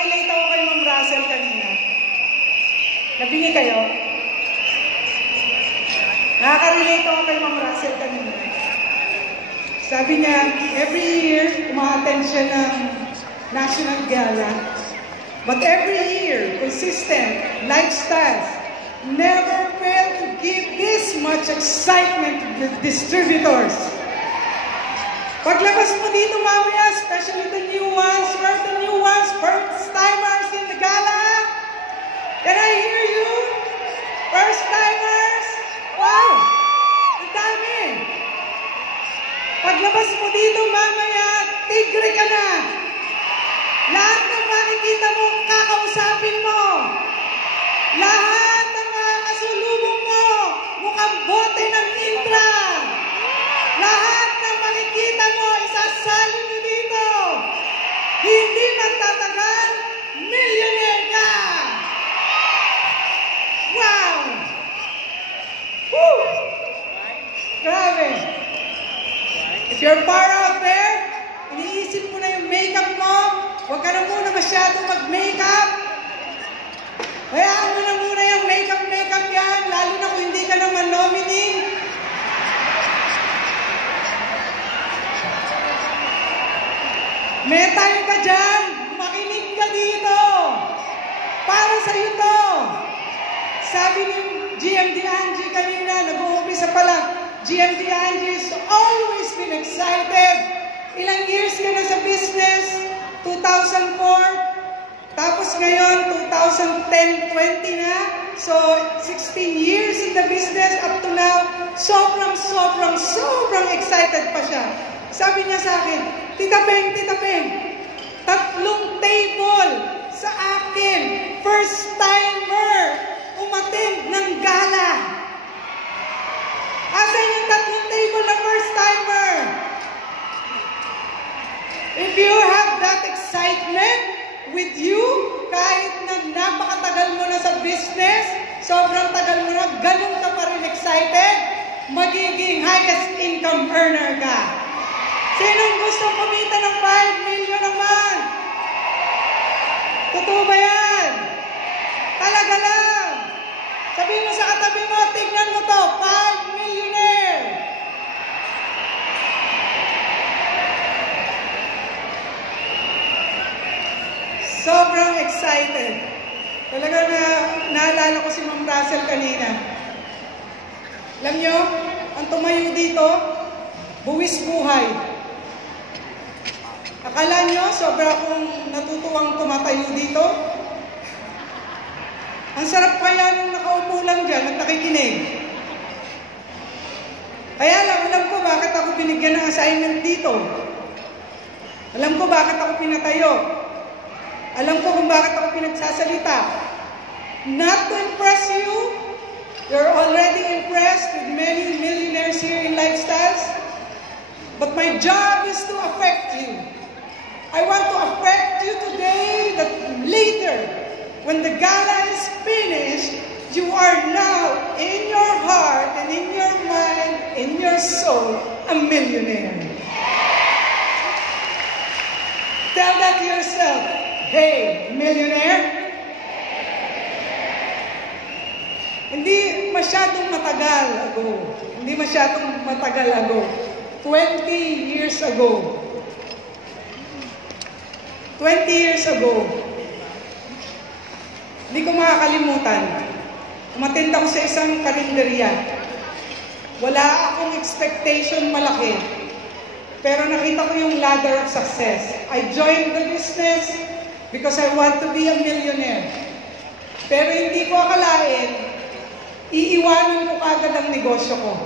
Nakaka-relate ako kay Ma'am Russell kanina. Nabingi kayo? Nakaka-relate ako kay Ma'am Russell kanina. Sabi niya, every year, umaattend siya ng National Gala. But every year, consistent lifestyles never fail to give this much excitement to the distributors. Paglabas mo dito mamaya, especially the new ones, first timers in the gala. Can I hear you? First timers? Wow! Ang dami! Paglabas mo dito mamaya, tigre ka na! Lahat ng makikita mo, kakausapin mo! Lahat ng mga kasulubong mo, mukhang bote ng Intra! Lahat ng makikita mo, isasali mo dito! Hindi magtatagal, millionaire ka! Wow! Woo! Grabe! If you're far out there, iniisip mo na yung makeup mo, huwag ka na muna masyadong mag-makeup. Hayaan mo na muna yung makeup yan, lalo na kung hindi ka naman nominee. May time ka dyan, makinig ka dito. Para sa'yo to. Sabi ni GMD Angie kanina, nag-uumpisa pa lang, GMD Angie has always been excited. Ilang years ka na sa business? 2004. Tapos ngayon, 2010-20 na. So, 16 years in the business up to now. Sobrang excited pa siya. Sabi niya sa akin, Tita Peng, 3 table sa akin. First timer umattend ng gala. Asan yung 3 table na first timer? If you have that excitement with you, kahit na napakatagal mo na sa business, sobrang tagal mo na, ganun ka pa rin excited, magiging highest income earner ka. Sinong gustong kumita ng 5 million naman? Totoo ba yan? Talaga lang. Sabihin mo sa katabi mo, tignan mo to, 5 millionaire. Sobrang excited. Talaga na naalala ko si Ma'am Russell kanina. Alam nyo, ang tumayo dito, buwis buhay. Akala nyo, sobra akong natutuwang tumatayo dito. Ang sarap kaya nung nakaupo lang dyan at nakikinig. Kaya lang, alam ko bakit ako binigyan ng assignment dito. Alam ko bakit ako pinatayo. Alam ko kung bakit ako pinagsasalita. Not to impress you. You're already impressed with many millionaires here in Lifestyles. But my job is to affect you. I want to affect you today that later, when the gala is finished, you are now in your heart and in your mind, in your soul, a millionaire. Tell that to yourself. Hey, millionaire. Hindi masyadong matagal ago. 20 years ago. 20 years ago. Hindi ko makakalimutan. Umattend ako sa isang karinderya. Wala akong expectation malaki. Pero nakita ko yung ladder of success. I joined the business because I want to be a millionaire. Pero hindi ko akalain, iiwanan ko kagad ang negosyo ko.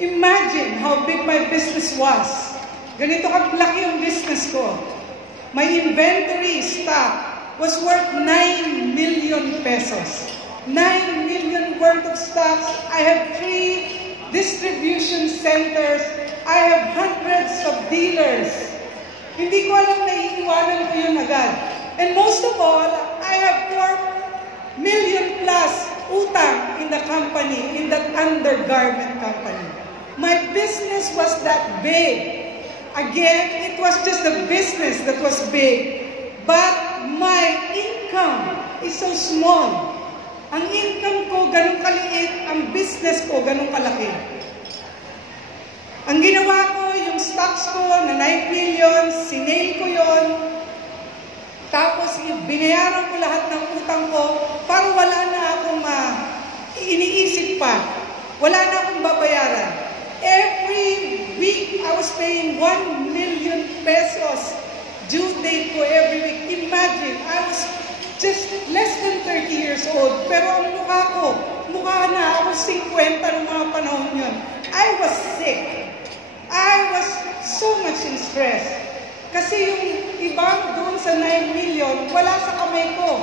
Imagine how big my business was. Ganito kalaki yung business ko. My inventory stock was worth 9 million pesos. 9 million worth of stocks. I have 3 distribution centers. I have hundreds of dealers. Hindi ko alam na iiwanan ko yun agad. And most of all, I have 4 million plus utang in the company, in that undergarment company. My business was that big. Again, it was just the business that was big. But my income is so small. Ang income ko, ganun kaliit. Ang business ko, ganun kalaki. Ang ginawa ko, yung stocks ko na 9 million, sinail ko yon. Tapos, binayaran ko lahat ng utang ko para wala na akong iniisip pa. Wala na akong babayaran. Every week, I was paying 1 million pesos due date ko every week. Imagine, I was just less than 30 years old. Pero ang mukha na ako 50 ng mga panahon yun. I was sick. I was so much in stress. Kasi yung ibang doon sa 9 million, wala sa kamay ko.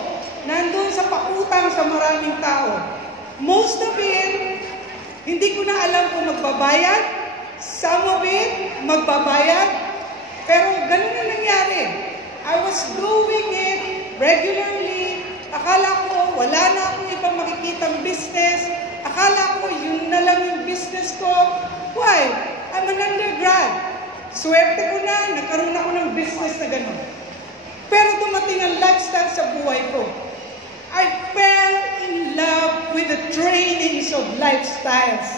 Nandun sa pautang sa maraming tao. Most of it, hindi ko na alam kung magbabayad. Some of it, magbabayad. Pero ganun na nangyari. I was doing it regularly. Akala ko, wala na akong ibang makikitang business. Akala ko, yun na lang yung business ko. Why? I'm an undergrad. Swerte ko na, nagkaroon ako ng business na gano'n. Pero dumating ang lifestyle sa buhay ko. I fell in love with the trainings of lifestyles.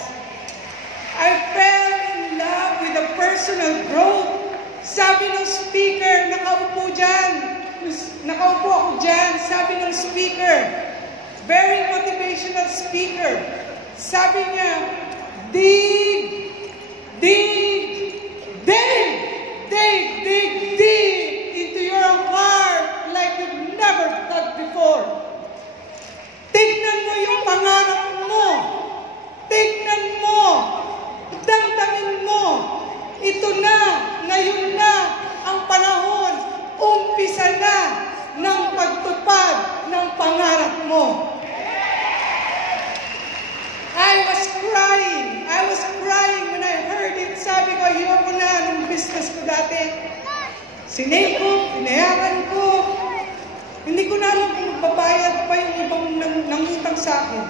I fell in love with the personal growth. Sabi ng speaker, nakaupo ako dyan, sabi ng speaker, very motivational speaker, sabi niya, dig into your heart like you've never done before. Tignan mo yung pangarap mo. Tignan mo. Damdamin mo. Ito na, ngayon na, ang panahon. Umpisa na ng pagtupad ng pangarap mo. I was crying when I heard it. Sabi ko, ayoko na ng business ko dati. Sinay ko, pinayaran ko. Hindi ko na alam kung magbabayad pa yung ibang nangutang sa akin.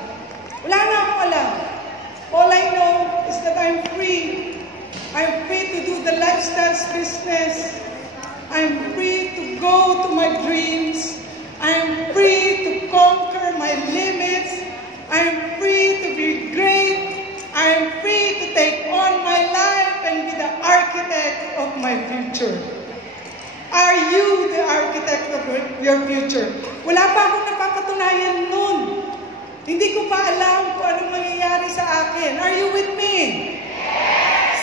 Wala na akong alam. All I know is that I'm free. I'm free to do the lifestyles business. I'm free to go to my dreams. I'm free to conquer my limits. I'm free to be great. I'm free to take on my life and be the architect of my future. Are you the architect of your future? Wala pa akong napapatunayan nun. Hindi ko pa alam kung anong mangyayari sa akin. Are you with me?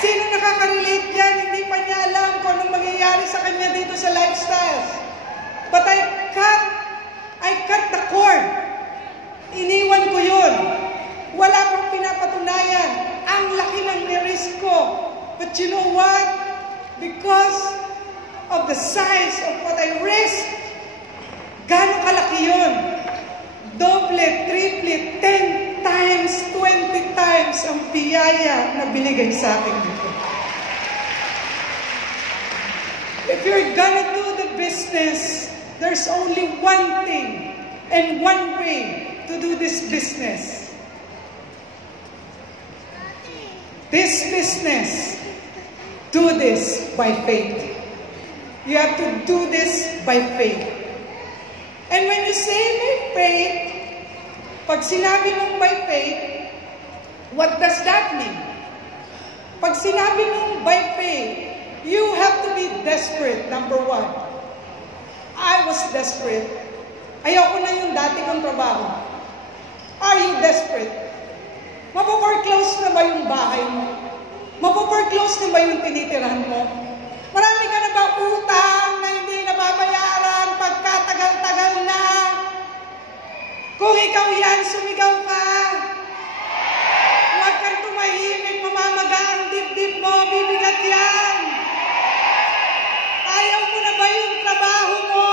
Sino nakaka-relate dyan? Hindi pa niya alam kung anong mangyayari sa kanya dito sa lifestyles. But I cut the cord. Iniwan ko yun. Wala akong pinapatunayan. Ang laki ng niris ko. But you know what? Because of the size of what I risked, gano'ng kalaki yun? Doble, triple, 10 times, 20 times ang biyaya na binigay sa akin dito. If you're gonna do the business, there's only one thing and one way to do this business. This business, do this by faith. You have to do this by faith. And when you say by faith, pag sinabi mong by faith, what does that mean? Pag sinabi mong by faith, you have to be desperate, number one. I was desperate. Ayoko na yung dati kong trabaho. Are you desperate? Mapo-foreclose na ba yung bahay mo? Mapo-foreclose na ba yung tinitirahan mo? Marami ka na ba utang na hindi nababayaran pagkatagal-tagal na? Kung ikaw yan, sumigaw ka. Huwag kang tumahimik, mamamaga ang dibdib mo, bibigat yan. Ayaw mo na ba yung trabaho mo?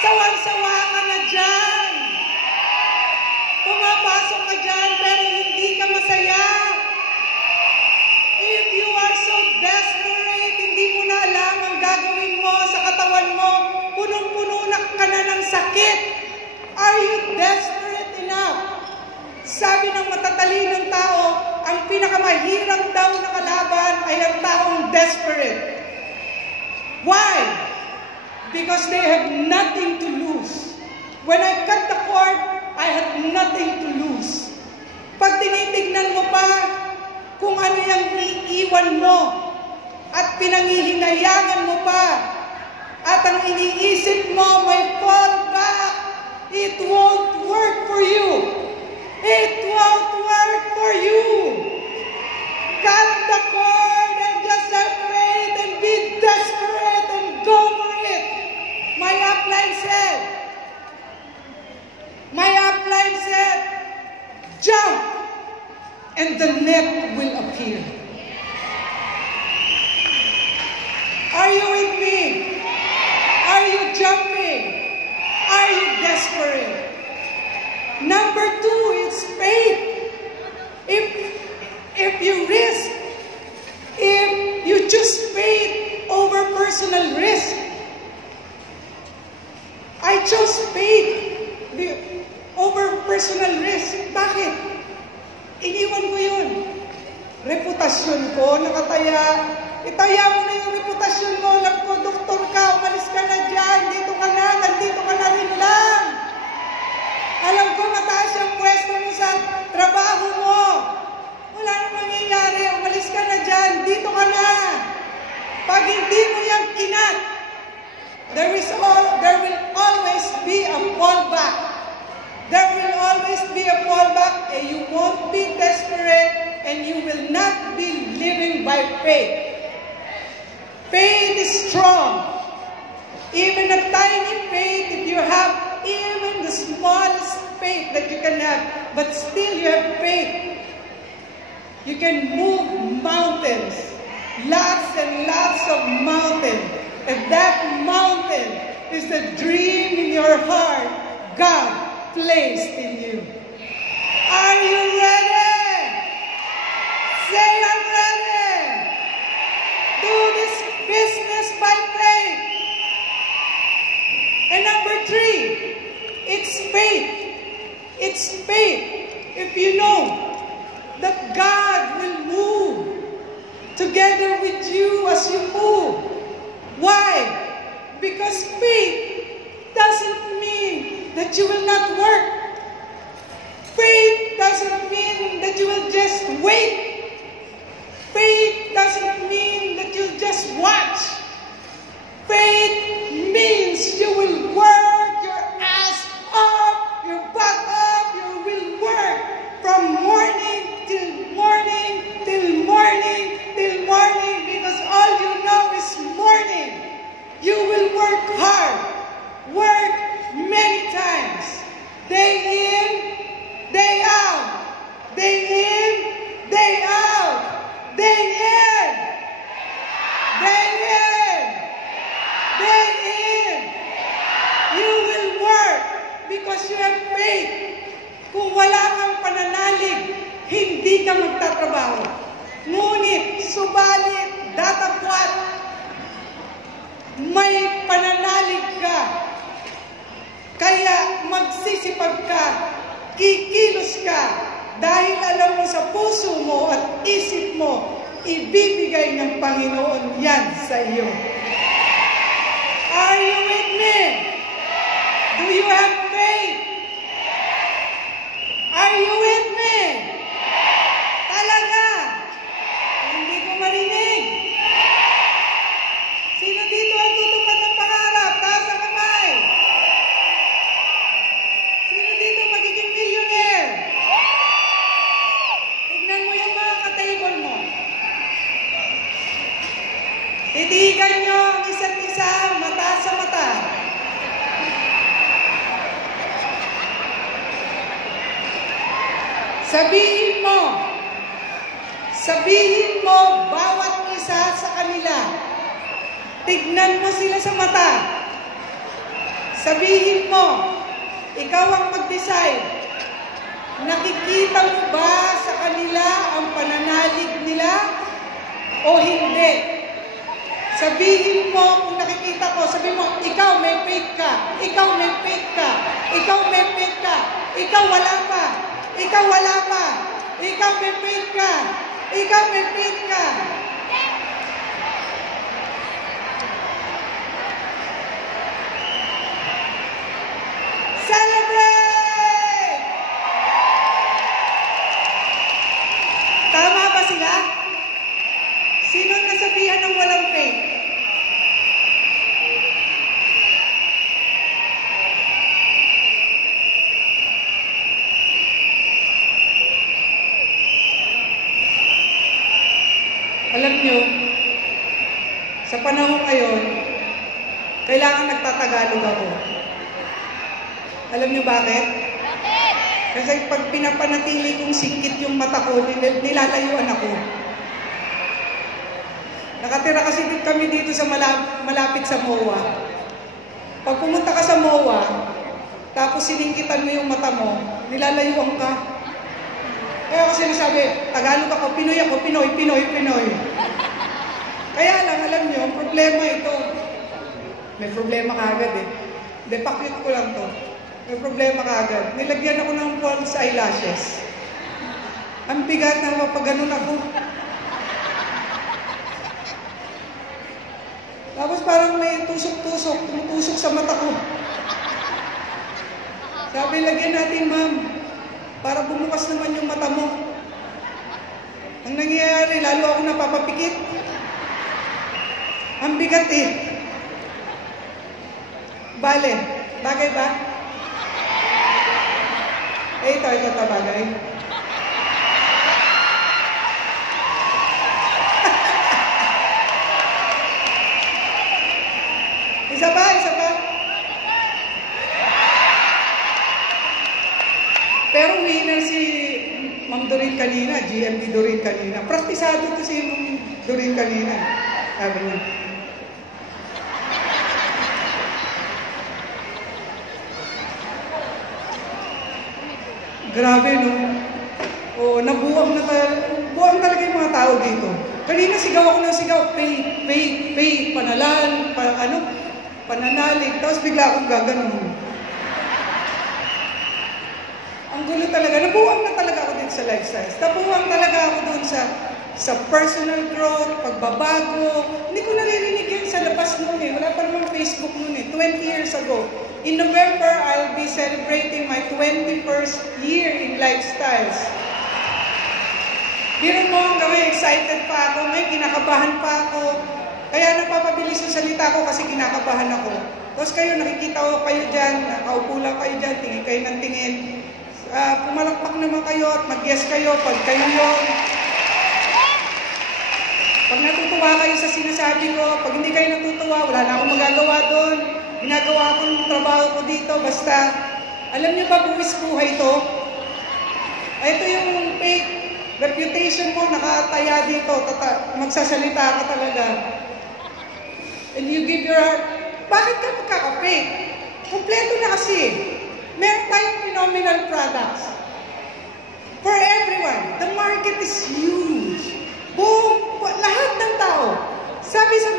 Sawan-sawa ka na dyan. Pumapasok ka dyan pero hindi ka masaya. If you are so desperate, hindi mo na alam ang gagawin mo sa katawan mo, punong-puno na ka na ng sakit. Are you desperate enough? Sabi ng matatalinong tao, ang pinakamahirap daw na kalaban ay ang taong desperate. Why? because they have nothing to lose. When I cut the cord, I had nothing to lose. Pag tinitignan mo pa kung ano yung iiwan mo at pinangihinayangan mo pa at ang iniisip mo may fallback, it won't work for you. It won't work for you. Cut the cord and just separate and be desperate and go for it. My upline said, jump and the net will appear. Are you with me? Are you jumping? Are you desperate? Number 2 is faith. If you risk, if you choose faith over personal risk, I chose faith over personal risk. Bakit? Iniwan ko yun. Reputasyon ko, nakataya. Itaya mo na yung reputasyon mo. Nagpo-doktor ka, umalis ka na dyan. Dito ka na, nandito ka na rin lang. Alam ko mataas yung pwesto mo sa trabaho mo. Wala na mangyayari, umalis ka na dyan. Dito ka na. Pag hindi mo yung kinat, there will always be a fallback. There will always be a fallback, and you won't be desperate, and you will not be living by faith. Faith is strong. Even a tiny faith, if you have even the smallest faith that you can have, but still you have faith, you can move mountains, lots and lots of mountains. If that mountain is the dream in your heart, God placed in you. Are you ready? Say, I'm ready. Do this business by faith. And number 3, it's faith. It's faith. If you know that God will move together with you as you move. Why? Because faith doesn't mean that you will not work. Faith doesn't mean that you will just wait. Faith doesn't mean that you'll just watch. Faith means you will work your ass off, your butt off, you will work from morning till morning, till morning, till morning, because all you know is morning. You will work hard, work many times, day in, day out, day in, day out, day in, day in, day in. You will work because you have faith. Kung wala kang pananalig, hindi ka magtatrabaho. Ngunit, subalit, datapwat, may pananalig ka. Kaya magsisipag ka, kikilos ka, dahil alam mo sa puso mo at isip mo, ibibigay ng Panginoon yan sa iyo. Are you with me? Do you have faith? Are you with me? Talaga? Hindi ko marinig. Sino dito ang tutupad ng pangarap? Taas ang kamay. Sino dito magiging millionaire? Tignan mo yung mga ka-table mo. Titigan nyo ang isa't isa, mata sa mata. Sabihin mo bawat isa sa kanila. Tignan mo sila sa mata. Sabihin mo, ikaw ang mag-decide. Nakikita mo ba sa kanila ang pananalig nila o hindi? Sabihin mo kung nakikita ko, sabihin mo, ikaw may faith ka, ikaw may faith ka, ikaw may faith ka, ikaw wala pa, ikaw wala pa, ikaw may faith ka, ikaw may faith ka. nyo, sa panahon ngayon, kailangan nagtatagalog ako. Alam nyo bakit? Kasi pag pinapanatili kong singkit yung mata ko, nilalayuan ako. Nakatira kasi kami dito sa malapit sa MOA. Pag pumunta ka sa MOA, tapos siningkitan mo yung mata mo, nilalayuan ka. Kaya ako sinasabi, Tagalog ako, Pinoy ako, Pinoy, Pinoy, Pinoy. Kaya lang, alam nyo, problema ito. May problema kaagad eh. Hindi, paklit ko lang to. May problema kaagad. Nilagyan ako ng false eyelashes. Ang bigat na pag ganun ako. Tapos parang may tusok-tusok, tumutusok sa mata ko. Sabi, lagyan natin, ma'am, para bumukas naman yung mata mo. Ang nangyayari, lalo ako napapapikit. Ang bigat eh. Bale, bagay ba? Ito bagay. Isa pa. Pero winner si Ma'am Doreen kanina, GMD Doreen kanina. Praktisado to si Ma'am Doreen kanina. Sabi niya. Grabe, no? O, buwang talaga yung mga tao dito. Kanina sigaw ako ng sigaw, pay, pananalig, tapos bigla akong gaganon. Ang gulo talaga. Nabuwang na talaga ako dito sa lifestyles. Nabuwang talaga ako doon sa personal growth, pagbabago. Hindi ko naririnig yan sa labas noon eh. Wala pa naman Facebook noon eh. 20 years ago. In November, I'll be celebrating my 21st year in lifestyles. Biro mo ang gawin, excited pa ako, may kinakabahan pa ako. Kaya napapabilis yung salita ko kasi kinakabahan ako. Tapos kayo, nakikita ko kayo dyan, nakaupo lang kayo dyan, tingin kayo ng tingin. Pumalakpak naman kayo at mag-yes kayo pag kayo yun. Pag natutuwa kayo sa sinasabi ko, pag hindi kayo natutuwa, wala na akong magagawa doon. Ginagawa ko ng trabaho ko dito, basta, alam niyo ba, buwis buhay ito? Ito yung fake reputation mo, nakataya dito, magsasalita ka talaga. And you give your heart. Bakit ka magkaka-fake? Kompleto na kasi. Meron tayong phenomenal products. For everyone. The market is huge. Lahat ng tao. Sabi sa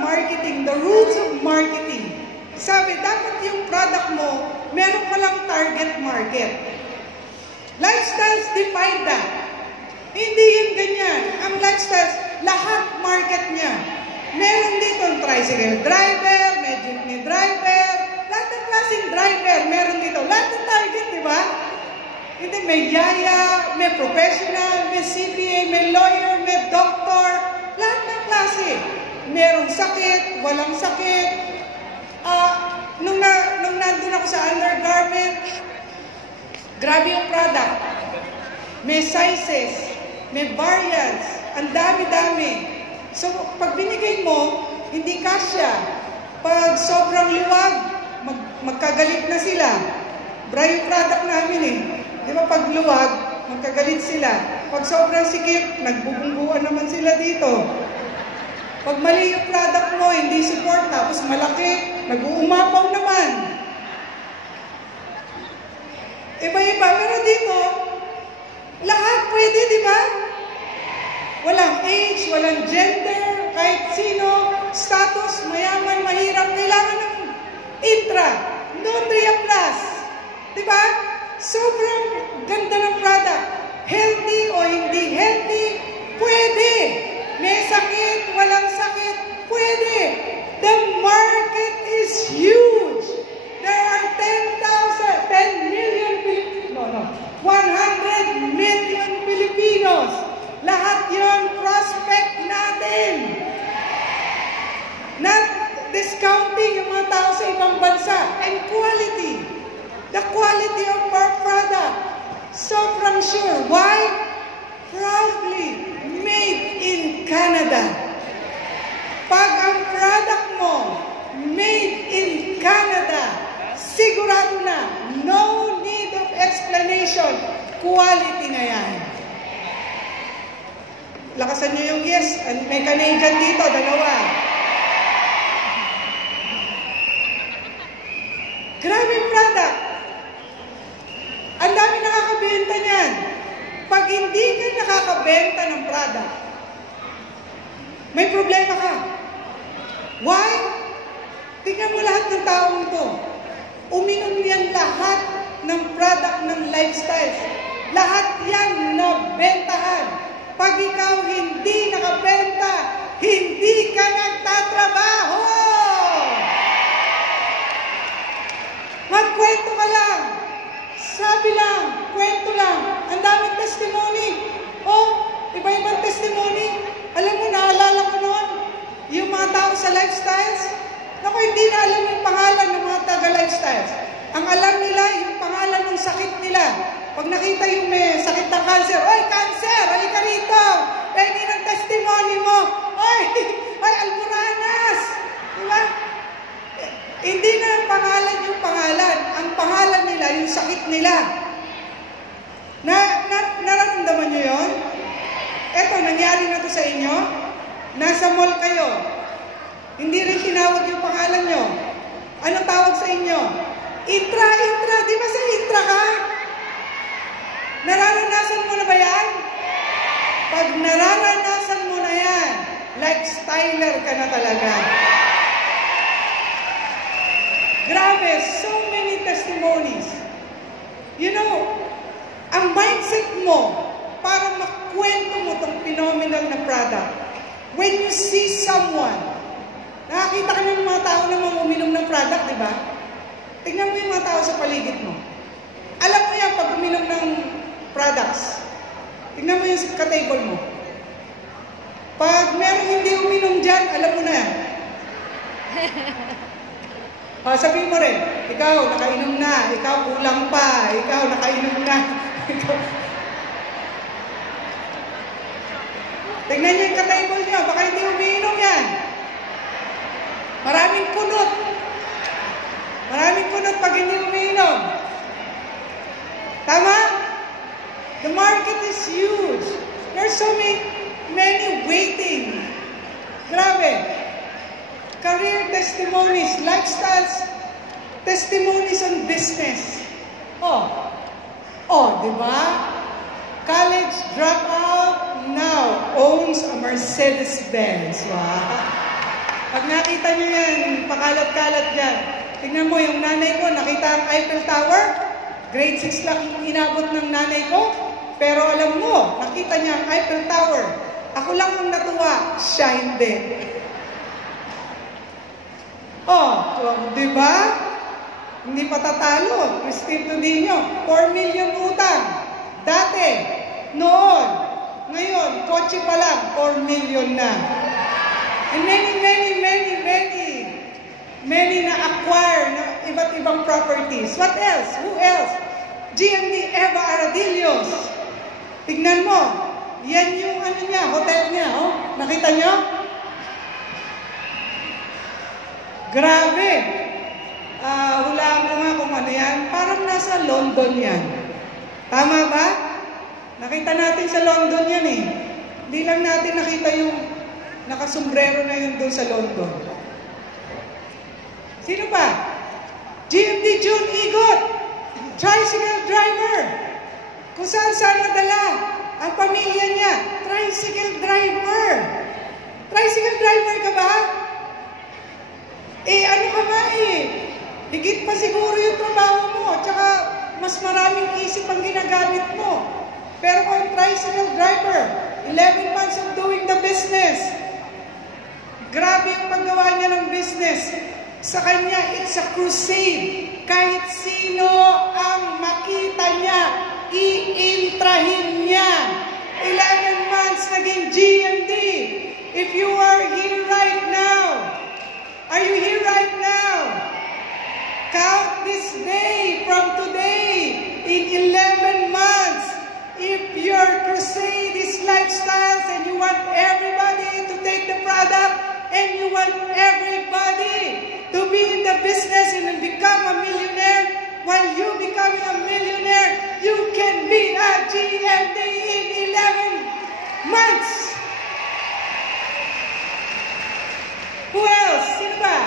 marketing, the rules of marketing. Sabi, dapat yung product mo, meron ka lang target market. Lifestyles define that. Hindi yun ganyan. Ang lifestyles, lahat market niya. Meron dito ang tricycle driver, may jeepney driver, lahat ng klaseng driver, meron dito. Lahat ng target, di ba? Hindi, may yaya, may professional, may CPA, may lawyer, may doctor, lahat ng klase. Merong sakit, walang sakit. Nung nandun ako sa undergarment, grabe yung product. May sizes, may variants, ang dami-dami. So, pag binigay mo, hindi kasya. Pag sobrang liwag, magkagalit na sila. Bra yung product namin eh. Di ba pag luwag, magkagalit sila. Pag sobrang sikip, nagbubungguan naman sila dito. Pag mali yung product mo, hindi support, tapos malaki, nag-uumapaw naman. Iba-iba, pero dito, lahat pwede, di ba? Walang age, walang gender, kahit sino, status, mayaman, mahirap, kailangan ng intra, Nutria Plus. Di ba? Sobrang ganda ng product. Healthy o hindi healthy, pwede. May sakit, walang sakit, pwede. The market is huge. There are 100 million Filipinos. Lahat yon prospect natin. Not discounting yung mga tao sa ibang bansa. And quality. The quality of our product. Sobrang sure. Why? Proudly Canada. Pag ang product mo, made in Canada, sigurado na, no need of explanation, quality na yan. Lakasan nyo yung yes. May Canadian dito, dalawa. Grabe product. Ang dami nakakabenta niyan. Pag hindi ka nakakabenta ng product, may problema ka. Why? Tingnan mo lahat ng taong ito. Uminom yan lahat ng product ng lifestyle. Lahat yan nabentahan. Pag ikaw hindi nakabenta, hindi ka nagtatrabaho. Magkwento ka lang. Sabi lang, kwento lang. Ang daming testimony. Oh, iba-ibang testimony. Alam mo, naalala ko noon, yung mga tao sa lifestyles, naku, hindi na alam yung pangalan ng mga taga-lifestyles. Ang alam nila, yung pangalan ng sakit nila. Pag nakita yung may sakit ng cancer, oy, cancer, halika rito. Pwede ng testimony mo. Oy, Almoranas. Diba? Hindi na pangalan yung pangalan. Ang pangalan nila, yung sakit nila. Nararamdaman nyo yun? Eto, nangyari na to sa inyo. Nasa mall kayo. Hindi rin tinawag yung pangalan nyo. Anong tawag sa inyo? Intra. Di ba sa Intra ka? Nararanasan mo na ba yan? Pag nararanasan mo na yan, lifestyler ka na talaga. Grabe, so many testimonies. You know, ang mindset mo para makwento mo itong phenomenal na product. When you see someone, nakakita ka ng mga tao na uminom ng product, di ba? Tingnan mo yung mga tao sa paligid mo. Alam mo yan pag uminom ng products. Tingnan mo yung ka-table mo. Pag meron hindi uminom dyan, alam mo na yan. Sabihin mo rin, ikaw nakainom na, ikaw kulang pa, ikaw nakainom na. Tingnan nyo yung ka-table nyo, baka hindi umiinom yan. Maraming punot. Maraming punot pag hindi umiinom. Tama? The market is huge. There's so many waiting. Grabe. Career testimonies, lifestyles, testimonies on business. Di ba? College dropout now owns a Mercedes-Benz. Wow. Pag nakita nyo yan, pakalat-kalat dyan. Tingnan mo, yung nanay ko, nakita ang Eiffel Tower. Grade 6 lang inabot ng nanay ko. Pero alam mo, nakita niya ang Eiffel Tower. Ako lang ang natuwa, siya hindi. Di ba? Hindi patatalo. Christine Tudino, 4 million utang. Dati, noon, ngayon, kotse pa lang, 4 million na. And many na acquire na iba't ibang properties. What else? Who else? GMD Eva Aradillos. Tignan mo, yan yung hotel niya, Nakita niyo? Grabe. Hulaan ko nga kung ano yan. Parang nasa London yan. Tama ba? Nakita natin sa London yan eh. Hindi lang natin nakita yung nakasombrero na yun doon sa London. Sino pa? GMD June Igot. Tricycle driver. Kung saan nadala ang pamilya niya. Tricycle driver. Tricycle driver ka ba? Ano ka ba higit pa siguro yung trabaho mo. Tsaka mas maraming isip ang ginagamit mo. Pero kung tricycle driver, 11 months of doing the business. Grabe yung paggawa niya ng business. Sa kanya, it's a crusade. Kahit sino ang makita niya, iintrahin niya. 11 months naging GMD. If you are here right now, are you here right now? Count this day from today. In 11 months, if your crusade is lifestyles and you want everybody take the product and you want everybody to be in the business and become a millionaire. While you becoming a millionaire, you can be a GMD in 11 months. Who else? Sino ba?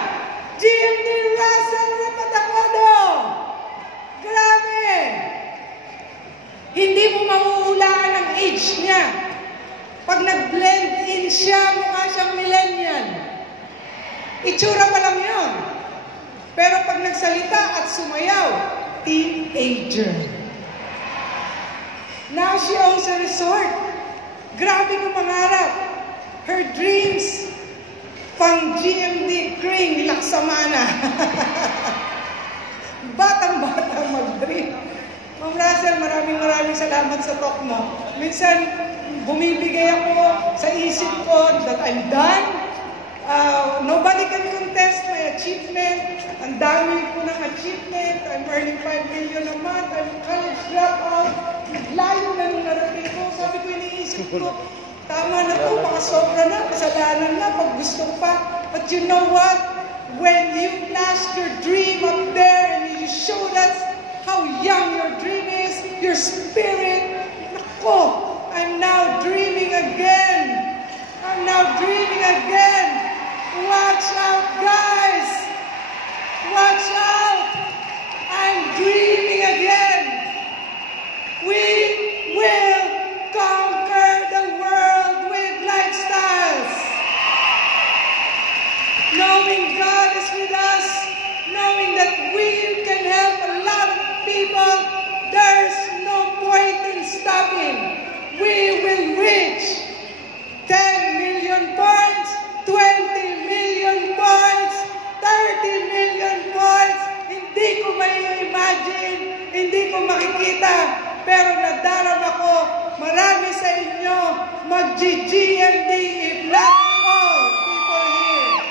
GMD Russell Rapatacodo. Grabe! Hindi mo mahuhulaan ang age niya. Pag nag-blend in siya, mukha siyang millennial. Itsura pa lang yun. Pero pag nagsalita at sumayaw, teenager. Now she owns a resort. Grabe kong mangarap. Her dreams, pang GMD Kring Laksamana. Batang-batang mag-dream. Ma'am Russell, maraming salamat sa talk mo. Minsan, bumibigay ako sa isip ko that I'm done. Nobody can contest my achievement. Ang dami ko ng achievement. I'm earning 5 million a month. I'm college dropout. Layo na nung narating ko. Sabi ko, iniisip ko, tama na to, baka sobra na, kasalanan na, pag gusto pa. But you know what? When you flashed your dream up there and you showed us how young your dream is, your spirit, nako, I'm now dreaming again. I'm now dreaming again. Watch out, guys. Watch out. I'm dreaming again. We will conquer the world with lifestyles. Knowing God is with us, knowing that we can help a lot of people, there's no point in stopping. We will reach 10 million points, 20 million points, 30 million points. Hindi ko mai-imagine, hindi ko makikita, pero nadarama ko, marami sa inyo mag-GMD if not all people here.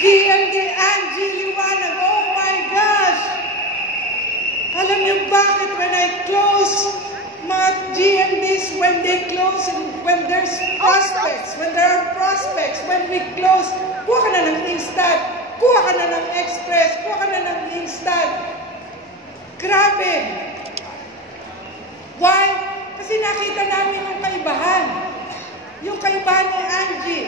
GMD Angie Liwanag, oh my gosh! Alam niyo bakit when I close mga GMDs, when they close, when there's prospects, when there are prospects, when we close, kuha ka na ng instant, kuha ka na ng express, kuha ka na ng instant. Grabe! Why? Kasi nakita namin yung kaibahan. Yung kaibahan ni Angie.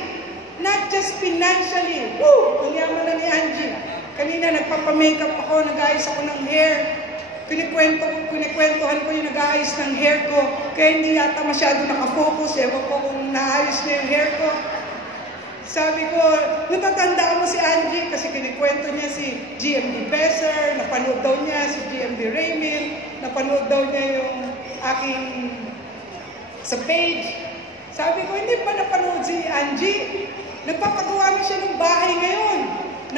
Not just financially. Woo! Ang yaman na ni Angie. Kanina nagpapamakeup ako, nag-ayos ako ng hair. Kinikwentuhan ko yung nag-aayos ng hair ko. Kaya hindi yata masyado nakafocus. Ewan ko kung naayos niya yung hair ko. Sabi ko, natatandaan mo si Angie kasi kinikwento niya si GMD Besser, napanood daw niya si GMD Raymil, napanood daw niya yung aking sa page. Sabi ko, hindi pa napanood si Angie. Nagpapagawa na siya ng bahay ngayon,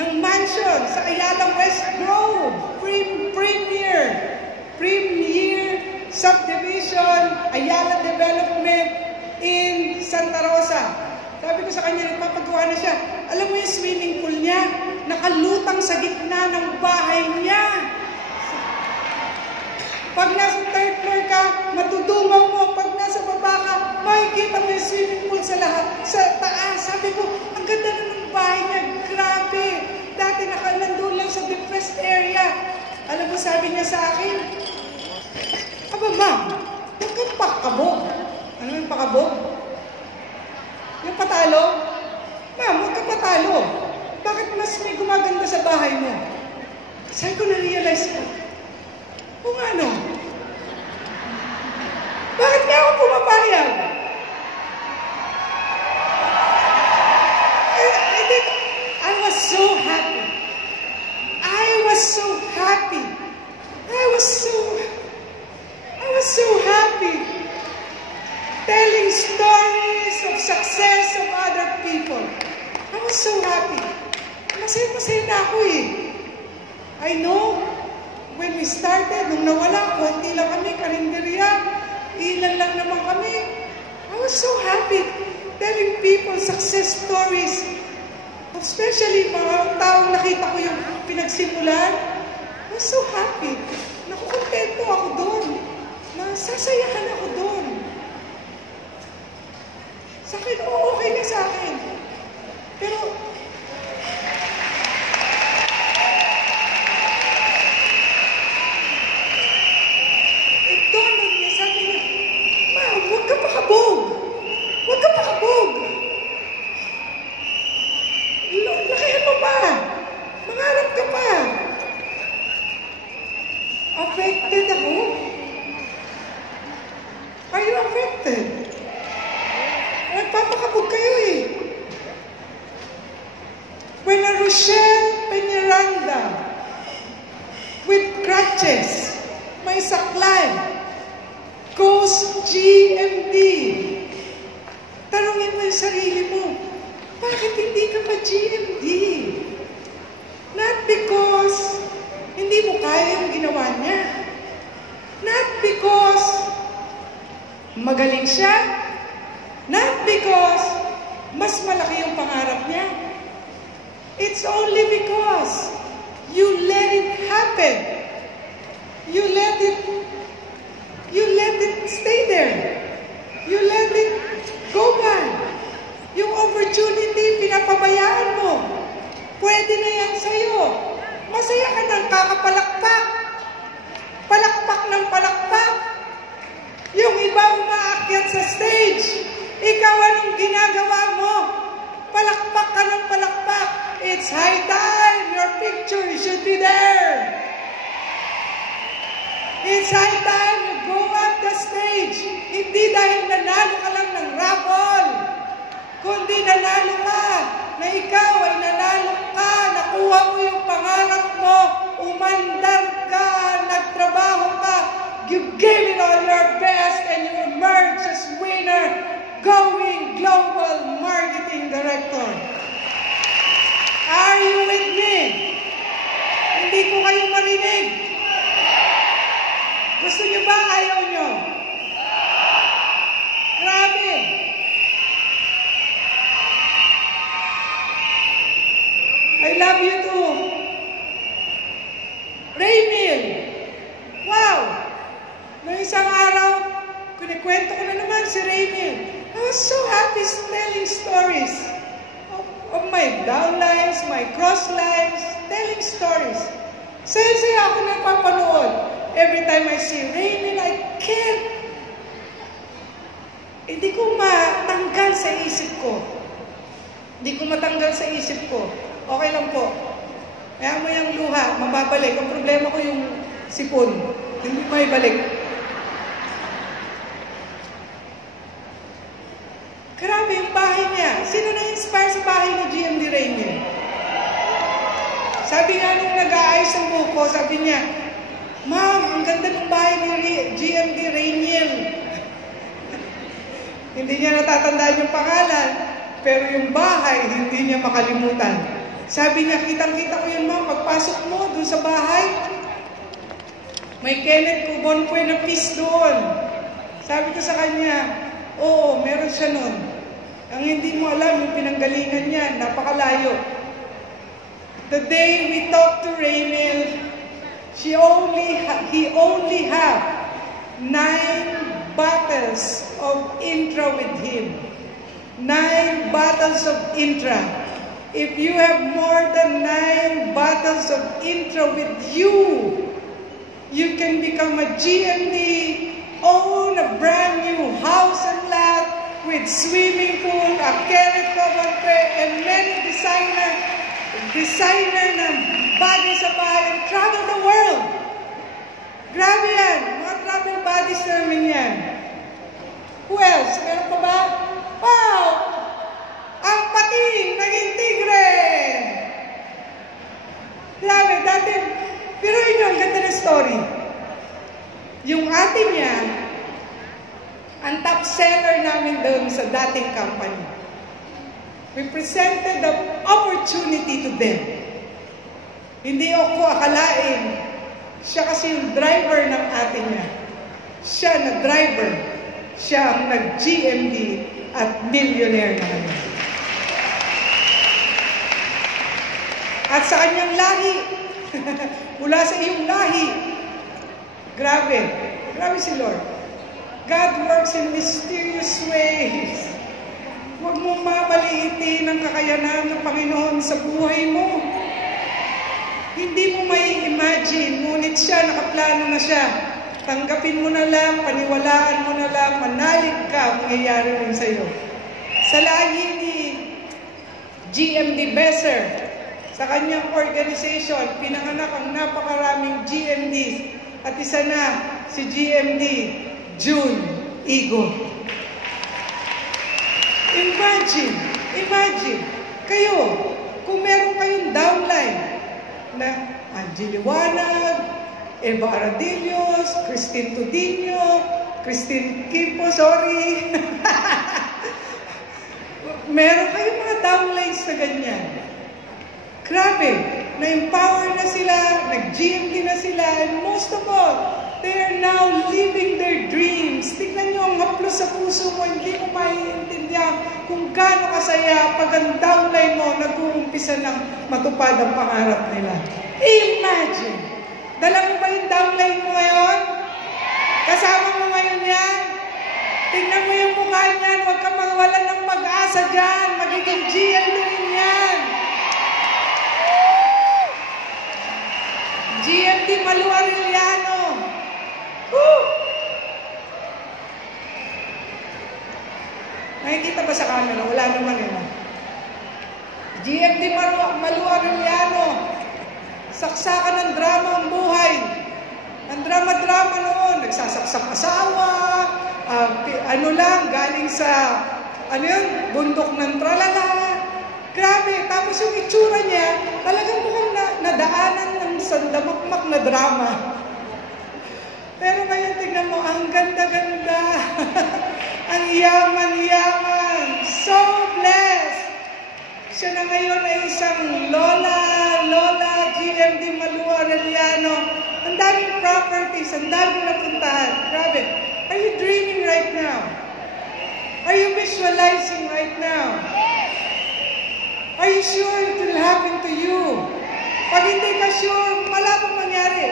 ng mansion sa Ayala West Grove. Premier subdivision, Ayala Development in Santa Rosa. Sabi ko sa kanya, nagpapagawa na siya. Alam mo yung swimming pool niya, nakalutang sa gitna ng bahay niya. Pag nasa third floor ka, matutumaw mo. Pag nasa baba ka, makikita mo yung swimming pool sa lahat. Sa taas, sabi ko, ang ganda ng bahay niya. Grabe. Dati nandun lang sa depressed area. Alam mo, sabi niya sa akin, aba ma'am, huwag kang pakabog. Ano yung pakabog? Yung patalo? Ma'am, huwag kang patalo. Bakit mas may gumaganda sa bahay mo? Sabi ko, na-realize ko. Kung ano? Bakit nga ako pumapayag? I was so happy. I was so happy. Telling stories of success of other people. I was so happy. Masaya na ako eh. I know, when we started, nung nawala, konti lang kami, karinderya, ilan lang naman kami. I was so happy telling people success stories. Especially mga taong nakita ko yung pinagsimulan. I was so happy. Nakukontento ako doon. Nasasayahan ako doon. Sa akin, okay na sa akin. Pero, donald niya, sabi niya, Ma, huwag ka pakabog. Huwag ka pakabog. Lakihan mo pa. Mangarap ka pa. Affected ako. Are you affected? Nagpapakabog kayo eh. When a Rochelle Peñaranda with crutches, may saklay, goes GMD, tanungin mo yung sarili mo, bakit hindi ka ma-GMD? Not because hindi mo kaya yung ginawa niya. Not because magaling siya. Not because mas malaki yung pangarap niya. It's only because you let it happen. You let it stay there. You let it go by. Yung opportunity, pinapabayaan mo. Pwede na yan sa'yo. Masaya ka ng kakapalakpak. Palakpak ng palakpak. Yung iba umaakyat sa stage. Ikaw anong ginagawa mo? Palakpak ka ng palakpak. It's high time. Your picture should be there. It's high time you go up the stage. Hindi dahil nanalo ka lang ng raffle, kundi nanalo ka na ikaw ay nanalo ka, nakuha mo yung pangarap mo, umandar ka, nagtrabaho ka, you gave it all your best and you emerge as winner, going global marketing director. Are you with me? Hindi ko kayo marinig. Gusto niyo ba? Ayaw niyo? Grabe. I love you too. Raymil. Wow. Noong isang araw, kunikwento ko na naman si Raymil. I was so happy telling stories of my downlines, my crosslines, telling stories. Saya-saya ako napapanood. Every time I see Raymil, I can't. Hindi ko matanggal sa isip ko. Hindi ko matanggal sa isip ko. Okay lang po. Kaya mo yung luha, mababalik. Ang problema ko yung sipon. Hindi mo ibalik. Grabe yung bahay niya. Sino na-inspire sa bahay ni GMD Raymil? Sabi nga nung nag-aayos ang buko, sabi niya, Ma'am, ang ganda ng bahay ni GMD Raymil. Hindi niya natatandaan yung pangalan, pero yung bahay, hindi niya makalimutan. Sabi niya, kitang-kita ko yun, Ma'am, pagpasok mo dun sa bahay, may Kenneth Cubonque na piece doon. Sabi ko sa kanya, oo, meron siya nun. Ang hindi mo alam, yung pinanggalingan niya, napakalayo. The day we talked to Raymil, he only had 9 bottles of Intra with him. 9 bottles of Intra. If you have more than 9 bottles of Intra with you, you can become a GMD, own a brand new house and lot with swimming pool, a Kenneth Cubonque, and many designer na bagay sa bahay, and travel the world. Grabe yan. Mga travel buddies namin yan. Who else? Meron pa ba? Wow! Ang pating naging tigre! Grabe, dati, pero yun yung ganda na story. Yung ate niya, ang top seller namin doon sa dating company. We presented the opportunity to them. Hindi ako akalain. Siya kasi yung driver ng ate niya. Siya na driver. Siya ang nag-GMD at millionaire na kanya. At sa kanyang lahi, mula sa iyong lahi, grabe. Grabe si Lord. God works in mysterious ways. Huwag mong mabaliitin ang kakayanan ng Panginoon sa buhay mo. Hindi mo may imagine, ngunit siya, nakaplano na siya. Tanggapin mo na lang, paniwalaan mo na lang, manalig ka, mangyayari rin sa'yo. Sa lahi ni GMD Besser, sa kanyang organization, pinanganak ang napakaraming GMDs at isa na si GMD June Igo. Imagine, kayo, kung meron kayong downline na Angie Liwanag, Eva Aradillos, Christine Tudinio, Christine Kimpo, sorry. Meron kayong mga downlines na ganyan. Grabe, na-empower na sila, nag-GMD na sila, and most of all, they are now living their dreams. Tignan nyo ang haplos sa puso mo, hindi mo maiintindihan kung gaano kasaya pag ang downline mo nag-uumpisa ng matupad ang pangarap nila. Imagine! Dala mo ba yung downline mo ngayon? Kasama mo ngayon yan? Tignan mo yung mukha niyan, huwag kang mawalan ng pag-asa dyan, magiging GMD rin yan. GMD Malu Arellano. Woo! Nakikita ba sa camera? Wala naman yun. GMD Malu Arellano. Saksakan ng drama ang buhay. Ang drama-drama noon. Nagsasaksak asawa. Galing sa, bundok ng tralala. Grabe. Tapos yung itsura niya, talagang mukhang nadaanan ng sandamakmak na drama. Pero ngayon, tignan mo, ang ganda-ganda. Ang yaman-yaman. So blessed. Siya na ngayon ay isang Lola GMD Malu Arellano. Ang daming properties, ang daming napuntahan. Grabe. Are you dreaming right now? Are you visualizing right now? Are you sure it will happen to you? Pag hindi ka sure, wala pang mangyari.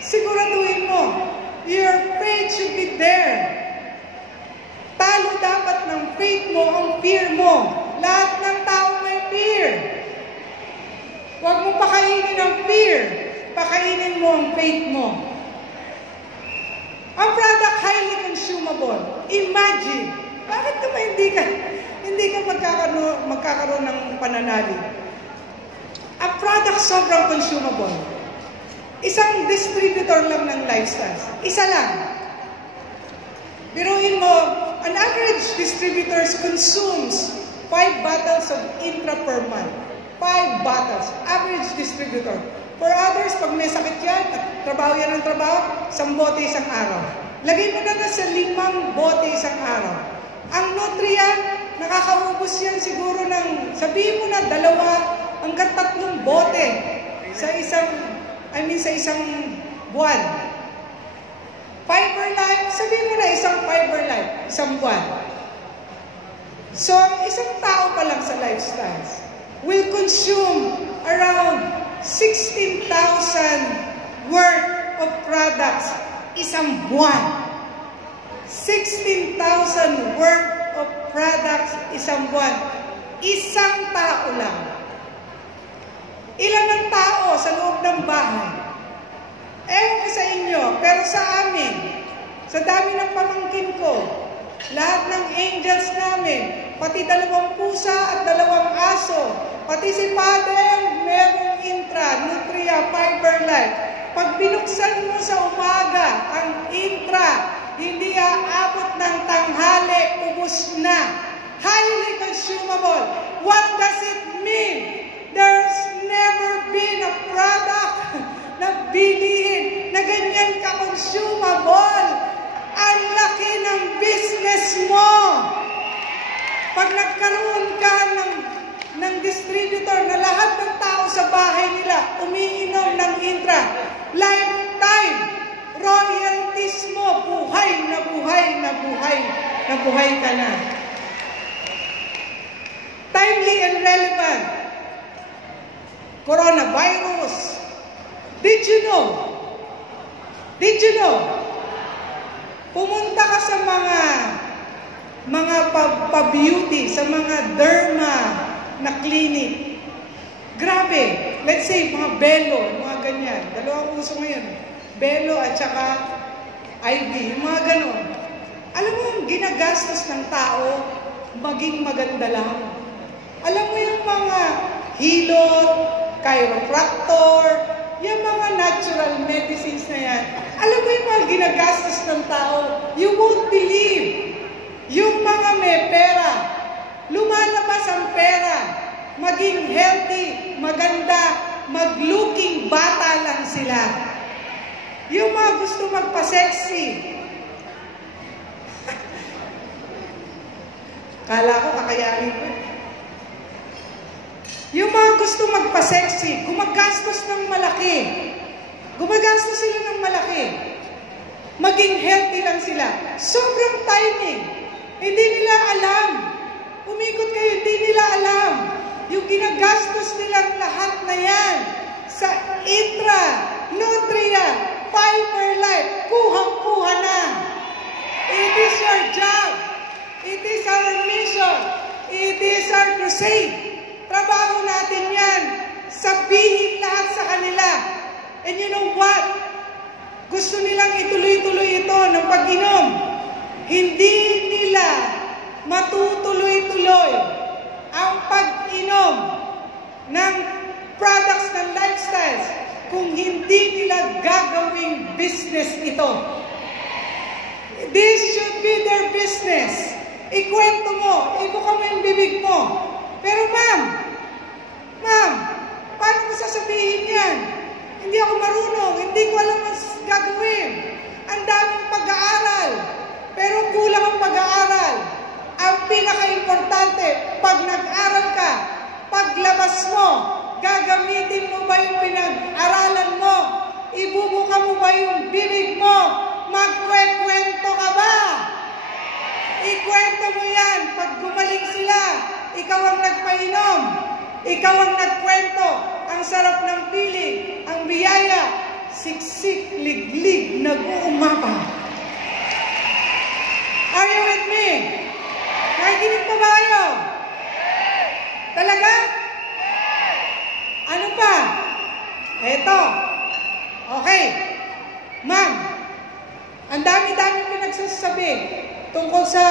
Siguraduhin mo, your faith should be there. Talo dapat ng faith mo ang fear mo. Lahat ng tao may fear. Huwag mo pakainin ang fear. Pakainin mo ang faith mo. Ang product highly consumable. Imagine, bakit naman hindi ka magkakaroon ng pananalig? Ang product sobrang consumable. Isang distributor lang ng lifestyles. Isa lang. Biruin mo, an average distributor consumes 5 bottles of Intra per month. 5 bottles. Average distributor. For others, pag may sakit yan, at trabaho yan ng trabaho, 1 bote isang araw. Lagay mo na sa 5 bote isang araw. Ang Nutria, nakakaubos yan siguro ng, sabihin mo na 2 hanggang 3 bote sa isang buwan. Fiber Life, sabihin mo na isang Fiber Life, isang buwan. So, isang tao pa lang sa lifestyles will consume around 16,000 worth of products isang buwan. 16,000 worth of products isang buwan. Isang tao lang. Ilan ang tao sa loob ng bahay? Ewan ko sa inyo, pero sa amin, sa dami ng pamangkin ko, lahat ng angels namin, pati 2 pusa at 2 aso, pati si Father, merong Intra, Nutria, Fiber Life. Pag binuksan mo sa umaga ang Intra, hindi aabot ng tanghali, ubos na. Highly consumable. What does it mean? There's never been a product na bilihin na ganyan ka-consumable. Ang laki ng business mo. Pag nagkaroon ka ng distributor na lahat ng tao sa bahay nila umiinom ng Intra, lifetime royalties mo, buhay na buhay na buhay na buhay ka na. Timely and relevant. Coronavirus. Did you know? Pumunta ka sa mga mga pa-beauty, sa mga derma na clinic. Grabe. Let's say, mga Belo, mga ganyan. Dalawang uso ngayon. Belo at saka IV, yung mga ganon. Alam mo, ginagastos ng tao, maging maganda lang. Alam mo yung mga hilot, chiropractor, yung mga natural medicines na yan. Alam mo yung mga ginagastos ng tao, you won't believe. Yung mga may pera, lumalabas ang pera, maging healthy, maganda, mag-looking bata lang sila. Yung mga gusto magpa-sexy, kala ko kakayanin ko. Yung mga gusto magpa-sexy, gumagastos ng malaki. Gumagastos sila ng malaki. Maging healthy lang sila. Sobrang timing. Hindi nila alam. Umikot kayo, hindi nila alam. Yung ginagastos nilang lahat na yan sa Intra, Nutria, Fiber Life, kuhang-kuha na. It is your job. It is our mission. It is our crusade. Trabaho natin yan. Sabihin lahat sa kanila. And you know what? Gusto nilang ituloy-tuloy ito ng pag-inom. Hindi nila matutuloy-tuloy ang pag-inom ng products ng lifestyles kung hindi nila gagawing business ito. This should be their business. Ikwento mo, ibuka mo yung bibig mo. Pero ma'am, paano ko sasabihin yan? Hindi ako marunong, hindi ko alam ang gagawin. Ang daming pag-aaral, pero kulang ang pag-aaral. Ang pinaka-importante, pag nag-aral ka, paglabas mo, gagamitin mo ba yung pinag-aralan mo? Ibubuka mo ba yung bibig mo? Magkwento ka ba? Ikwento mo yan. Pag gumaling sila, ikaw ang nagpainom. Ikaw ang nagkwento. Ang sarap ng feeling, ang biyaya, siksik, liglig, nag-uumapa. Are you with me? Nakikinig pa ba kayo? Talaga? Ano pa? Eto. Okay. Ma'am, ang dami-dami pinagsasabi tungkol sa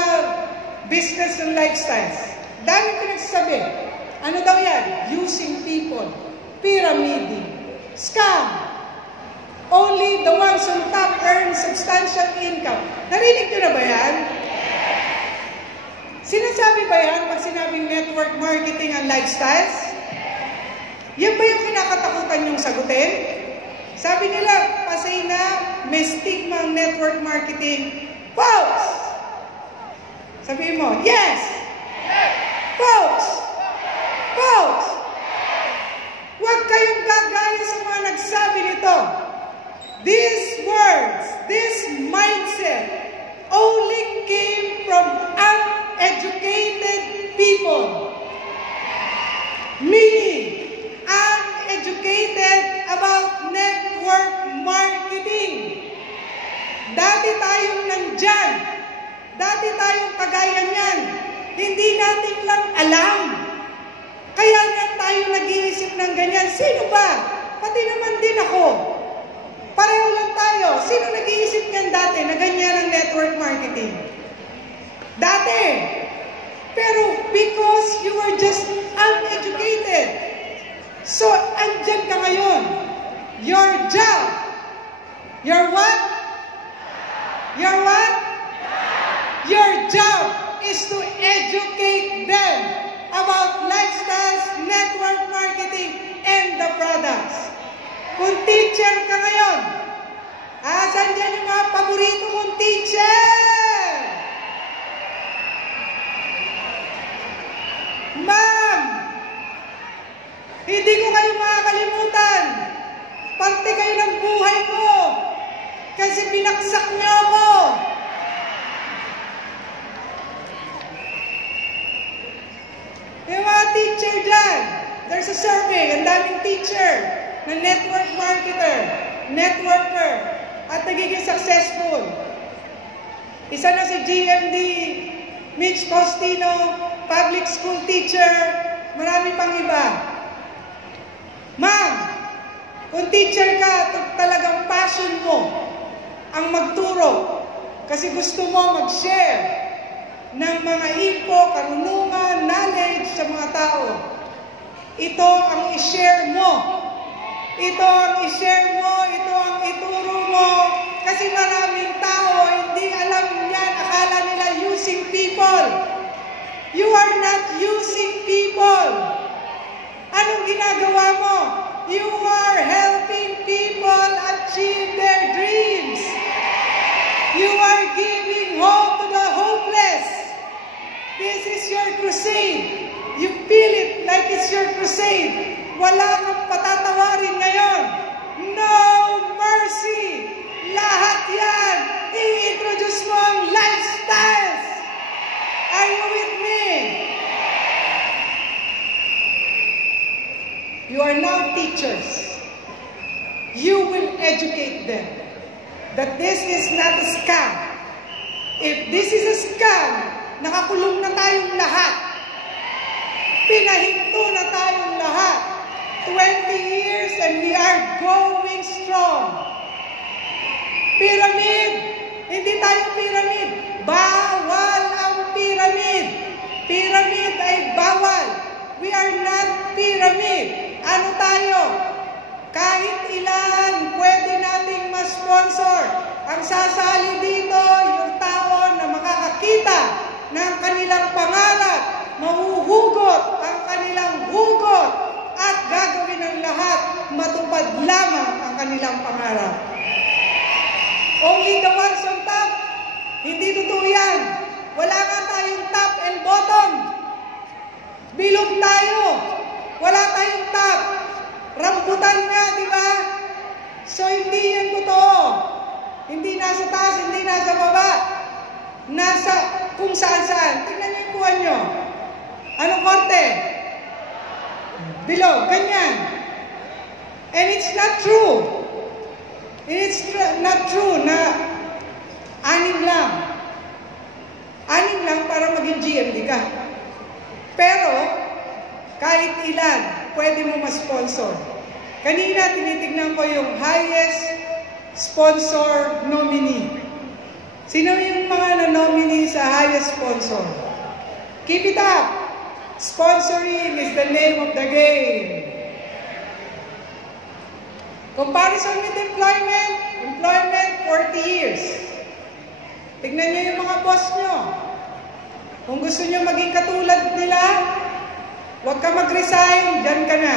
business and lifestyles. Dami pinagsasabi. Ano daw yan? Using people. Pyramiding. Scam. Only the ones on top earn substantial income. Narinig nyo na ba yan? Sinasabi ba yan pag sinabing network marketing and lifestyles? Yan ba yung kinakatakutan yung sagutin? Sabi nila, pasay na, may stigma ang network marketing. Folks! Sabihin mo, yes! Folks! Folks! Huwag kayong gagaya sa mga nagsabi nito. These words, this mindset, only came from uneducated people. Meaning, uneducated about network marketing. Dati tayong nandyan. Dati tayong kagaya niyan. Hindi natin lang alam. Kaya nga tayo nag-iisip ng ganyan. Sino ba? Pati naman din ako. Pareho lang tayo. Sino nag-iisip niyan dati na ganyan ang network marketing? Dati. Pero because you were just uneducated. So, andyan ka ngayon. Your job. Your what? Your what? Your job is to educate them about lifestyles, network marketing, and the products. Kung teacher ka ngayon, saan dyan yung mga paborito kong teacher? Ma'am, hindi ko kayo makakalimutan. Parte kayo ng buhay ko. Kasi binaksak niyo ako. Yung mga teacher dyan, there's a survey, ang daming teacher na network marketer, networker, at nagiging successful. Isa na si GMD Mitch Faustino, public school teacher, marami pang iba. Ma'am, kung teacher ka, talagang passion mo ang magturo kasi gusto mo mag-share ng mga info, karunungan, knowledge sa mga tao. Ito ang i-share mo. Ito ang i-share mo, ito ang ituro mo. Kasi maraming tao, hindi alam yan, akala nila using people. You are not using people. Anong ginagawa mo? You are helping people achieve their dreams. You are giving hope to the hopeless. This is your crusade. You feel it like it's your crusade. Wala kang patatawarin ngayon. No mercy. Lahat yan. I-introduce mo ang lifestyles. Are you with me? You are now teachers. You will educate them that this is not a scam. If this is a scam, nakakulong na tayong lahat. Pinahinto na tayong lahat. 20 years and we are going strong. Pyramid. Hindi tayo pyramid. Bawal ang pyramid. Pyramid ay bawal. We are not pyramid. Ano tayo? Kahit ilan pwede nating ma-sponsor. Ang sasali dito, yung tao na makakakita ng kanilang pangarap, mahuhugot ang kanilang hugot, at gagawin ang lahat, matupad lamang ang kanilang pangarap. Only the ones on top, hindi totoo yan. Wala nga tayong top and bottom. Bilog tayo. Wala tayong top. Rambutan nga, di ba? So, hindi yan totoo. Hindi nasa taas, hindi nasa baba. Nasa kung saan-saan. Tingnan niyo yung kuha niyo. Anong korte? Bilog, ganyan. And it's not true. It's not true na anim lang. Anim lang para maging GMD ka. Pero, kahit ilan, pwede mo ma-sponsor. Kanina, tinitignan ko yung highest sponsor nominee. Sino yung mga na-nominee sa highest sponsor? Keep it up. Sponsoring is the name of the game. Comparison with employment, 40 years. Tignan nyo yung mga boss nyo. Kung gusto nyo maging katulad nila, huwag ka mag-resign, dyan ka na.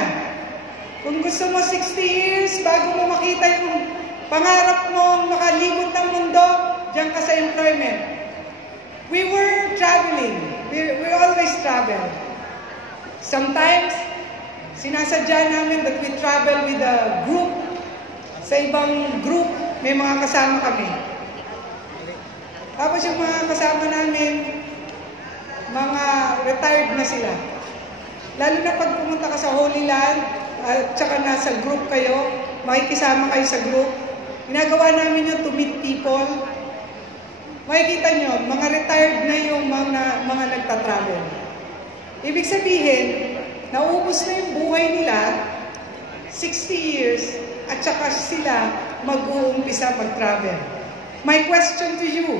Kung gusto mo 60 years, bago mo makita yung pangarap mo, makalibot ng mundo, dyan ka sa employment. We were traveling. We always travel. Sometimes, sinasadya namin that we travel with a group. Sa ibang group, may mga kasama kami. Tapos yung mga kasama namin, mga retired na sila. Lalo na pag pumunta ka sa Holy Land, at saka nasa group kayo, makikisama kayo sa group. Ginagawa namin yun to meet people. Makikita nyo, mga retired na yung mga nagtatravel. Ibig sabihin, naubos na yung buhay nila, 60 years, at saka sila mag-uumpisa mag-travel. My question to you,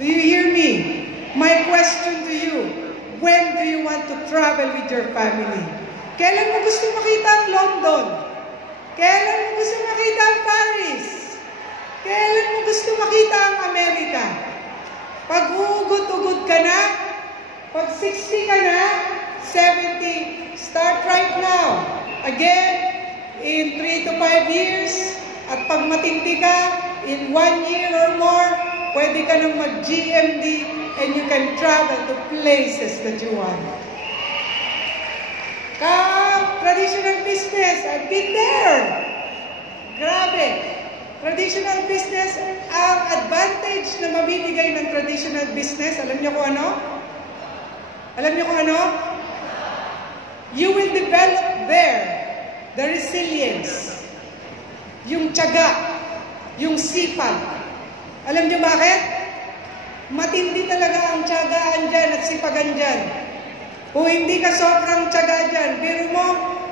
do you hear me? My question to you, when do you want to travel with your family? Kailan mo gusto makita ang London? Kailan mo gusto makita ang Paris? Kailan mo gusto makita ang Amerika? Pag uugod-ugod ka na, pag 60 ka na, 70, start right now. Again, in 3 to 5 years, at pag matindi ka, in 1 year or more, pwede ka nang mag-GMD and you can travel to places that you want. Traditional business, I've been there. Grabe. Traditional business, ang advantage na mabibigay ng traditional business, alam niyo kung ano? Alam niyo kung ano? You will develop there the resilience, yung tiyaga, yung sipag. Alam niyo bakit? Matindi talaga ang tiyagaan dyan at sipagan dyan. Kung hindi ka sobrang tiyaga dyan, biro mo,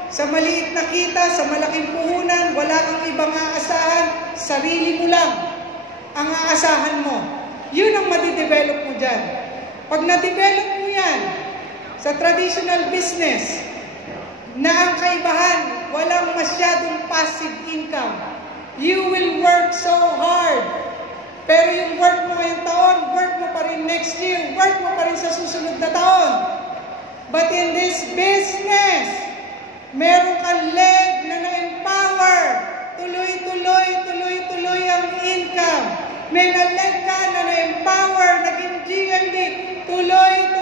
sa maliit na kita, sa malaking puhunan, wala kang ibang aasahan, sarili mo lang ang aasahan mo. Yun ang madidevelop mo dyan. Pag na-develop mo yan sa traditional business, na ang kaibahan, walang masyadong passive income. You will work so hard. Pero yung work mo ngayong taon, work mo pa rin next year, work mo pa rin sa susunod na taon. But in this business, meron kang leg na na-empower. Tuloy-tuloy ang income. May na-leg ka na na-empower, naging GMB. Tuloy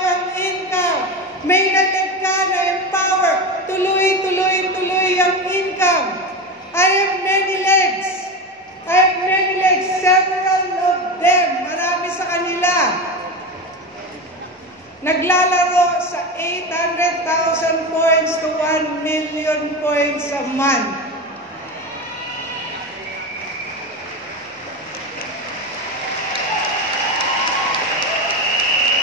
ang income. May na-leg ka na-empower. Tuloy ang income. I have many legs. Several of them. Marami sa kanila. Naglalaro sa 800,000 points to 1 million points a month.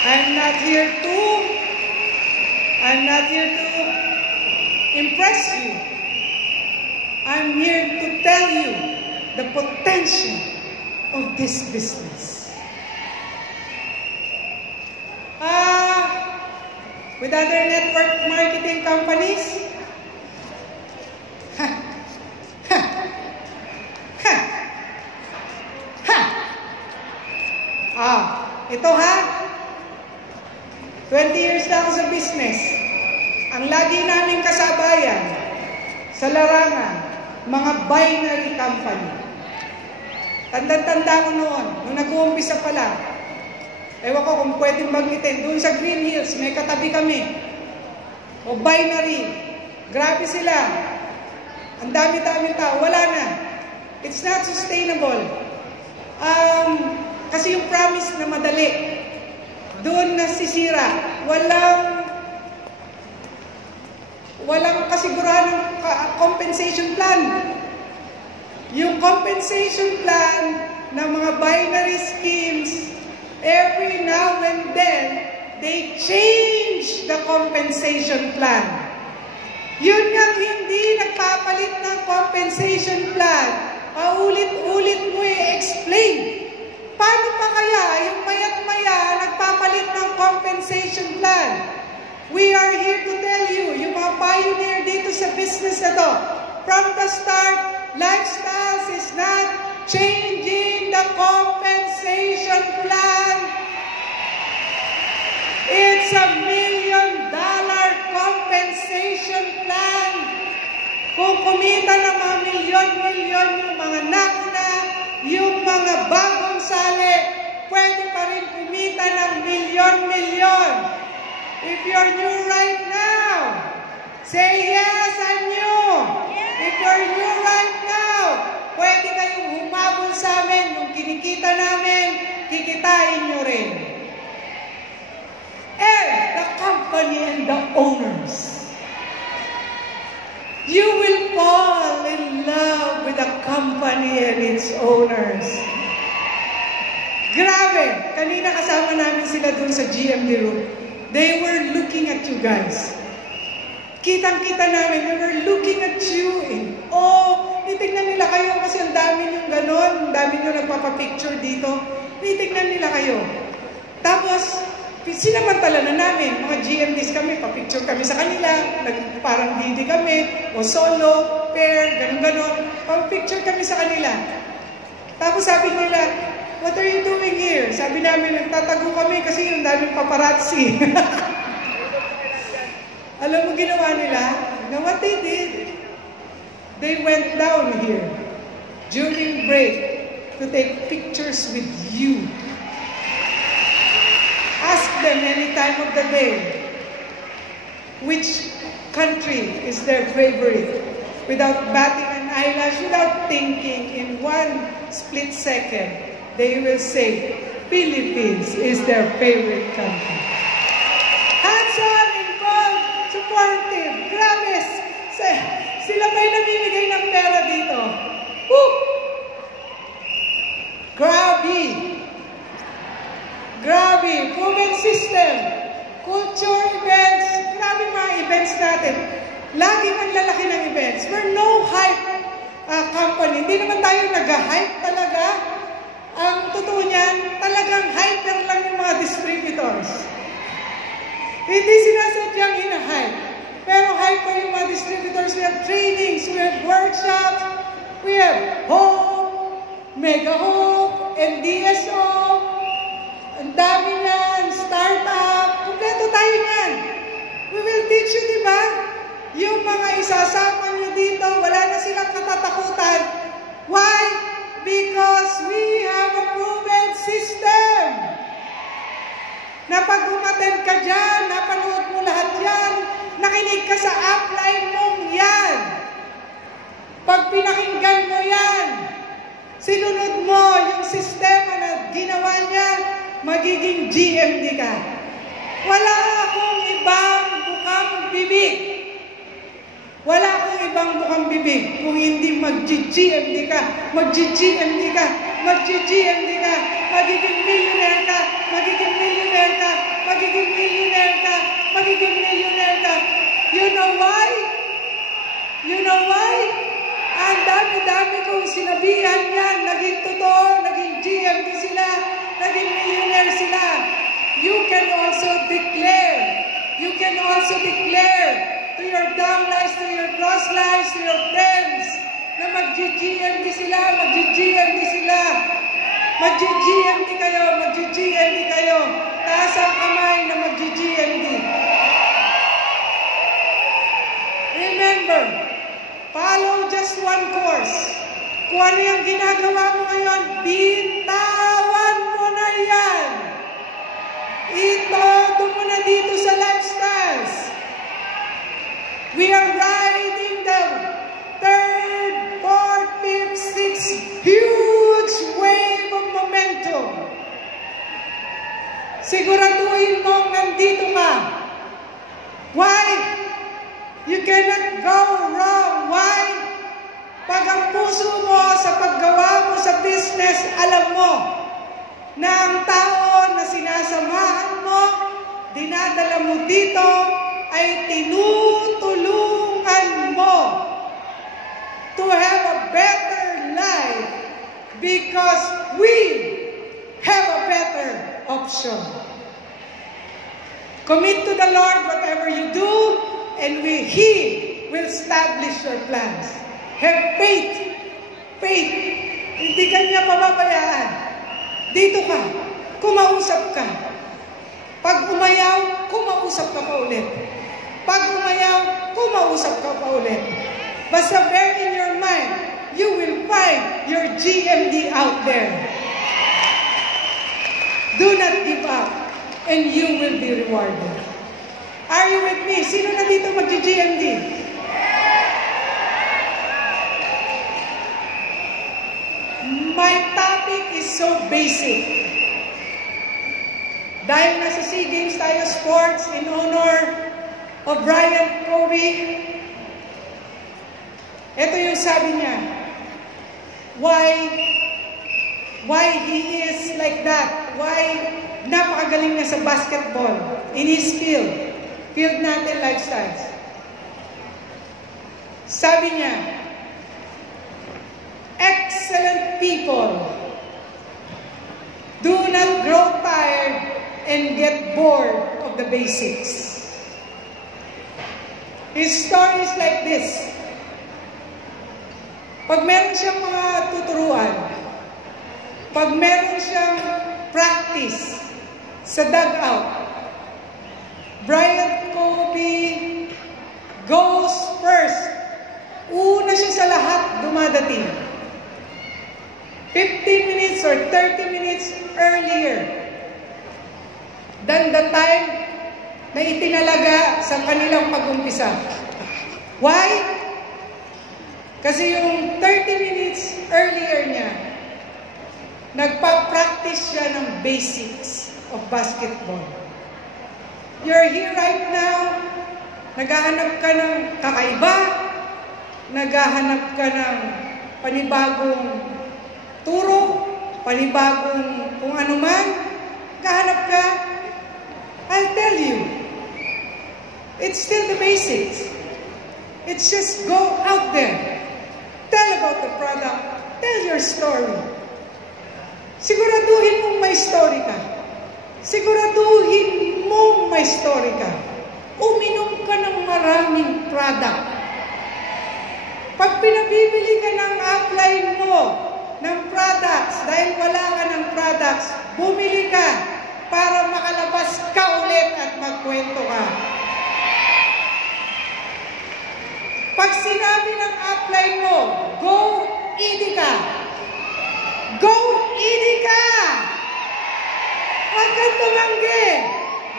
I'm not here to impress you. I'm here to tell you the potential of this business. With other network marketing companies, ito 20 years na ako sa business. Ang lagi naming kasabayan sa larangan, mga binary company. Tanda-tanda ko noon, nung nag-uumpisa pala, ewan ko kung pwedeng banggitin, doon sa Green Hills, may katabi kami. O binary, grabe sila. Ang dami-dami tao, wala na. It's not sustainable. Kasi yung promise na madali, doon nasisira. Walang kasigurahan ng compensation plan. Yung compensation plan ng mga binary schemes, every now and then, they change the compensation plan. Yun nga hindi nagpapalit ng compensation plan, paulit-ulit mo i-explain. Paano pa kaya yung mayat-maya nagpapalit ng compensation plan? We are here to tell you, yung mga pioneer dito sa business na to, from the start, Lifestyles is not changing the compensation plan. It's $1 million compensation plan. Kung kumita ng mga milyon-milyon yung mga nauna, yung mga bagong sali, pwede pa rin kumita ng milyon-milyon. If you're new right now, say yes, I'm new. If you're new right now, pwede kayong humabol sa amin. Yung kinikita namin, kikitain nyo rin. And the company and the owners. You will fall in love with the company and its owners. Grabe! Kanina kasama namin sila dun sa GMD room. They were looking at you guys. Kitang-kita namin, they were looking at you. Titignan nila kayo kasi ang dami niyong ganon, ang dami niyong nagpapapicture dito. Titignan nila kayo. Tapos, sinamantala na namin, mga GMDs kami, papicture kami sa kanila, parang hindi kami, o solo, pair, ganon-ganon. Papicture kami sa kanila. Tapos sabi nila, what are you doing here? Sabi namin, nagtatago kami kasi yung daming paparazzi. Alam mo ginawa nila? You know what they did? They went down here during break to take pictures with you. Ask them any time of the day which country is their favorite. Without batting an eyelash, without thinking, in one split second, they will say, Philippines is their favorite country. Hands-on, involved, supportive, grabe. Sila ba'y namimigay ng pera dito? Woo! Grabe! Grabe, proven system, culture events, grabe mga events natin. Laging ang lalaki ng events. We're no hype company. Hindi naman tayo nag-hype talaga. Ang totoo niyan, talagang hyper lang yung mga distributors. Hindi sinasadyang hina-hype. Pero hyper yung mga distributors. We have trainings, we have workshops, we have Hope, Mega Hope, NDSO, ang dami yan, startup, kumpleto tayo yan. We will teach you, di ba? Yung mga isasama nyo dito, wala na silang katatakutan. Why? Because we have a proven system. Na pag umattend ka dyan, napanood mo lahat yan, nakinig ka sa upline mong yan. Pag pinakinggan mo yan, sinunod mo yung sistema na ginawa niya, magiging GMD ka. Wala akong ibang bukang bibig. Wala akong ibang bukang bibig kung hindi mag-GMD ka, mag-GMD ka, mag-GMD ka, magiging millionaire ka, magiging millionaire ka, magiging millionaire ka, magiging millionaire ka. You know why? You know why? Ang dami-dami kong sinabihan yan, naging totoo, naging GMD sila, naging millionaire sila. You can also declare to your downlines, to your crosslines, to your friends, na mag-GMD sila, mag-GMD sila. Mag-GMD kayo, mag-GMD kayo. Taas ang kamay na mag-GMD. Remember, follow just one course. Kung ano yung ginagawa mo ngayon, bitawan mo na yan. Itodo mo na dito sa lifestyles. We are riding the third, fourth, fifth, sixth huge wave of momentum. Siguraduhin mong nandito ka. Why? You cannot go wrong. Why? Pag ang puso mo sa paggawa mo sa business, alam mo na ang tao na sinasamahan mo, dinadala mo dito, ay tinutulungan mo to have a better life because we have a better option. Commit to the Lord whatever you do, and He will establish your plans. Have faith. Faith. Hindi ka niya pababayaan. Dito ka. Kumausap ka. Pag umayaw, kumausap ka pa ulit. Pag umayaw, kumausap ka pa ulit. Basta bear in your mind, you will find your GMD out there. Do not give up, and you will be rewarded. Are you with me? Sino na dito mag-GMD? My topic is so basic. Dahil nasa SEA Games tayo, sports, in honor of Brian Kobe, ito yung sabi niya, why he is like that, why napakagaling niya sa basketball, in his field natin, lifestyles. Sabi niya, excellent people do not grow tired and get bored of the basics. His story is like this. Pag meron siyang mga tuturuan, pag meron siyang practice sa dugout, Brian Kobe goes first. Una siya sa lahat dumadating. 15 minutes or 30 minutes earlier than the time na itinalaga sa kanilang pag-umpisa. Why? Kasi yung 30 minutes earlier niya, nagpa-practice siya ng basics of basketball. You're here right now, naghahanap ka ng kakaiba, naghahanap ka ng panibagong turo, panibagong kung ano man, Magkahanap ka, I'll tell you. It's still the basics. It's just go out there. Tell about the product. Tell your story. Siguraduhin mong may story ka. Siguraduhin mong may story ka. Uminom ka ng maraming product. Pag pinabibili ka ng upline mo, ng products, dahil wala ka ng products, bumili ka para makalabas ka ulit at magkwento ka. Pag sinabi ng upline mo, go Edika. Go Edika! Huwag kang tumanggi.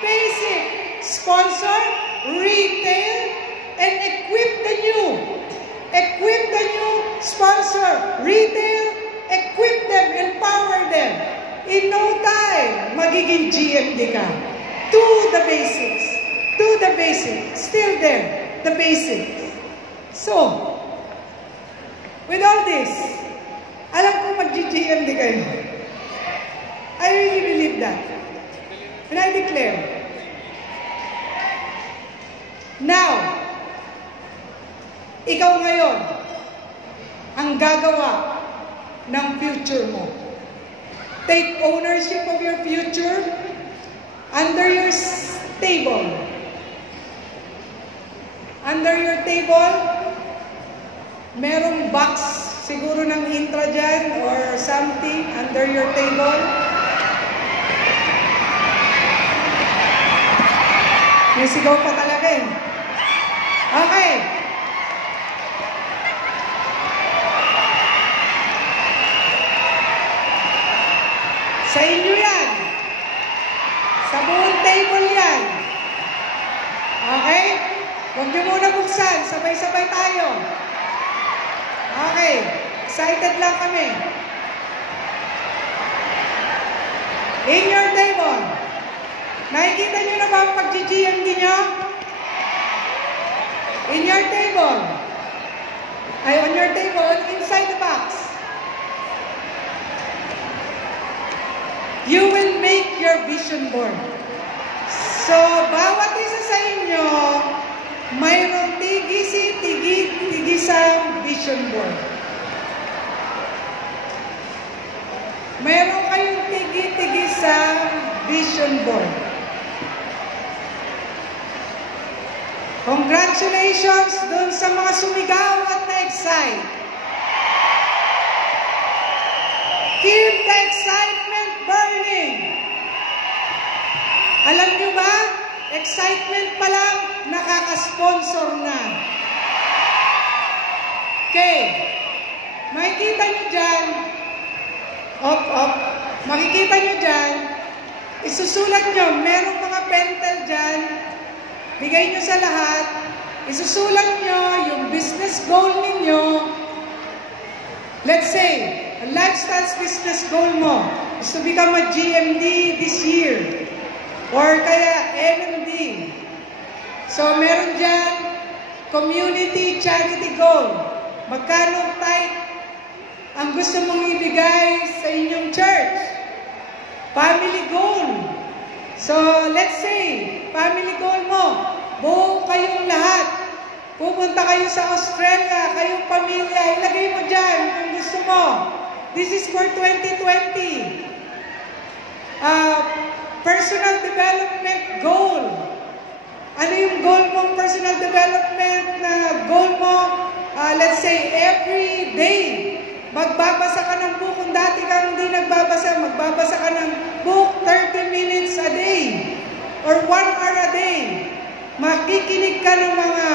Basic, sponsor, retail, and equip the new. Equip the new, sponsor, retail, equip them, empower them. In no time, magiging GMD ka. Do the basics. Do the basics. Still there, the basics. So, with all this, alam ko mag-GMD kayo. I really believe that. And I declare, now, ikaw ngayon ang gagawa ng future mo. Take ownership of your future under your table. Under your table, merong box siguro ng Intra dyan or something under your table. May sigaw pa talaga eh. Okay. Sa inyo yan. Sa buong table yan. Okay? Huwag niyo muna buksan. Sabay-sabay tayo. Okay. Excited lang kami. In your table. Nakikita niyo na ba ang pag-GMD niyo? In your table. Ay, on your table, inside the box. You will make your vision board. So, bawat isa sa inyo, mayroong tigisang vision board. Mayroon kayong tigisang vision board. Congratulations dun sa mga sumigaw at na-excite. Keep the excitement burning. Alam niyo ba, excitement pa lang, nakaka-sponsor na. Okay. Makikita niyo dyan, makikita niyo dyan, isusulat niyo, merong mga pentel dyan, bigay niyo sa lahat, isusulat niyo yung business goal ninyo. Let's say, a lifestyle business goal mo is to become a GMD this year. Or kaya NMD. So, meron dyan, community charity goal. Magkano type ang gusto mong ibigay sa inyong church? Family goal. So, let's say, family goal mo, buo kayong lahat. Pupunta kayo sa Australia, kayong pamilya, ilagay mo dyan kung gusto mo. This is for 2020. Personal development goal. Ano yung goal mong personal development na goal mo? Let's say, every day, magbabasa ka ng book. Kung dati kang hindi nagbabasa, magbabasa ka ng book 30 minutes a day or 1 hour a day. Makikinig ka ng mga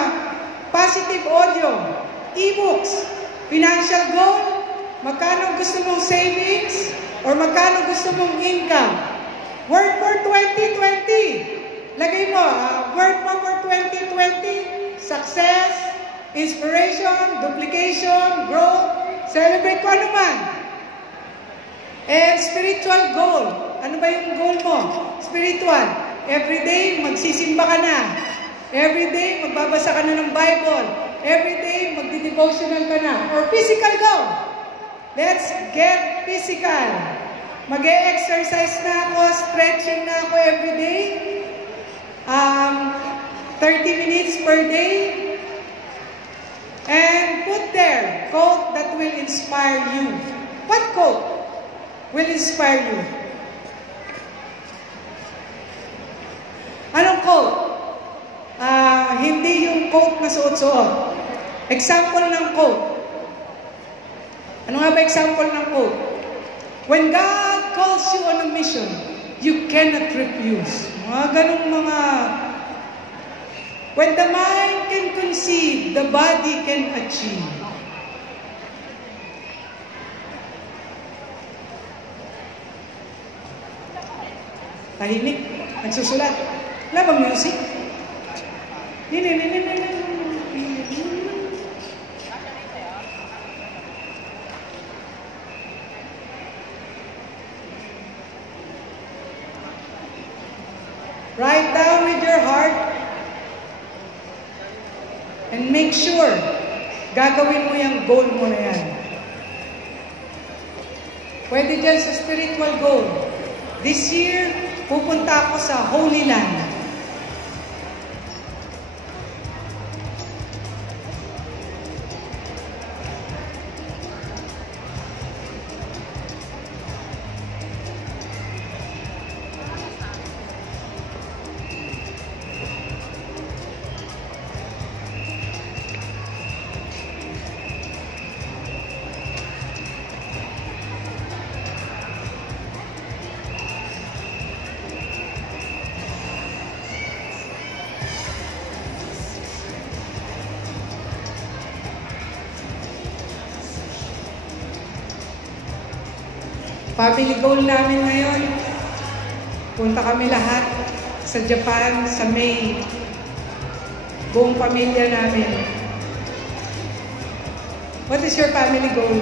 positive audio, e-books, financial goal, magkano gusto mong savings or magkano gusto mong income. Word for 2020. Lagay mo, word mo for 2020, success, inspiration, duplication, growth, celebrate ko ano man. And spiritual goal. Ano ba yung goal mo? Spiritual. Every day, magsisimba ka na. Every day, magbabasa ka na ng Bible. Every day, magdi-devotional ka na. Or physical goal. Let's get physical. Mag-e-exercise na ako, stretching na ako every day. 30 minutes per day. And put there, quote that will inspire you. What quote will inspire you? Anong quote? Hindi yung quote na suot-suot. Example ng quote. Ano nga ba example ng quote? When God calls you on a mission, you cannot refuse. Mga ganong mga... When the mind can conceive, the body can achieve. Tahimik. Nagsusulat. Wala bang music? Write down with your heart and make sure gagawin mo yung goal mo na yan. Pwede dyan sa spiritual goal. This year, pupunta ako sa Holy Land. Family goal namin ngayon, punta kami lahat sa Japan sa May. Buong pamilya namin. What is your family goal?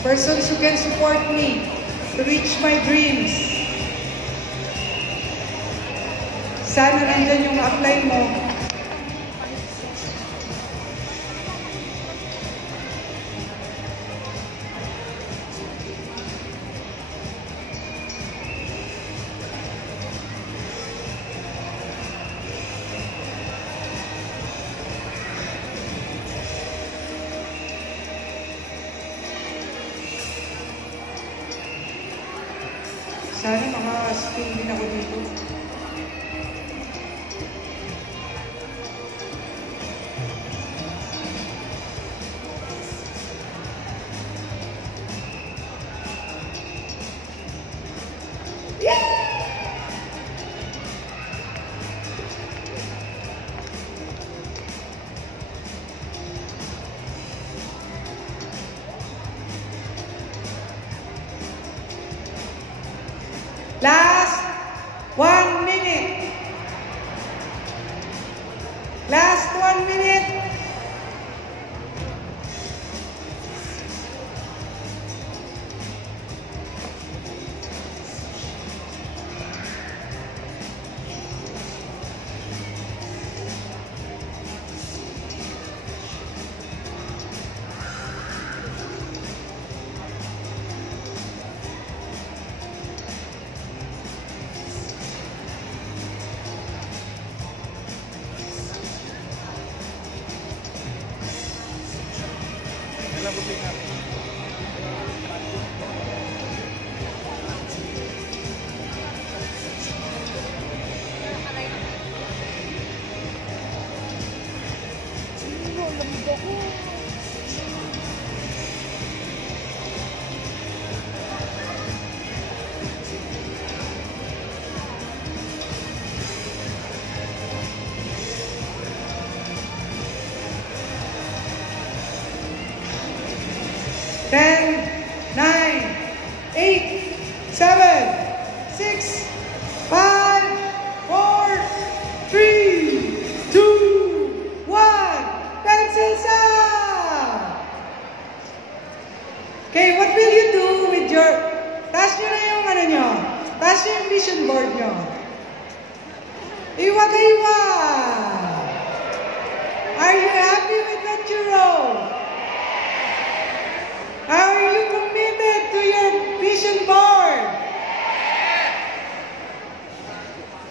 Persons who can support me to reach my dreams. Sana nandyan yung apply mo. Sana maka-spin din ako dito. Last 1 minute. Last 1 minute. Ten, 9, 8, 7, 6, 5, 4, 3, 2, 1. Pencils up! Okay, what will you do with your... Taas nyo na yung ano nyo. Taas Itaas niyo yung vision board nyo. Iwa-iwa! Are you happy with what you wrote? Are you committed to your vision board?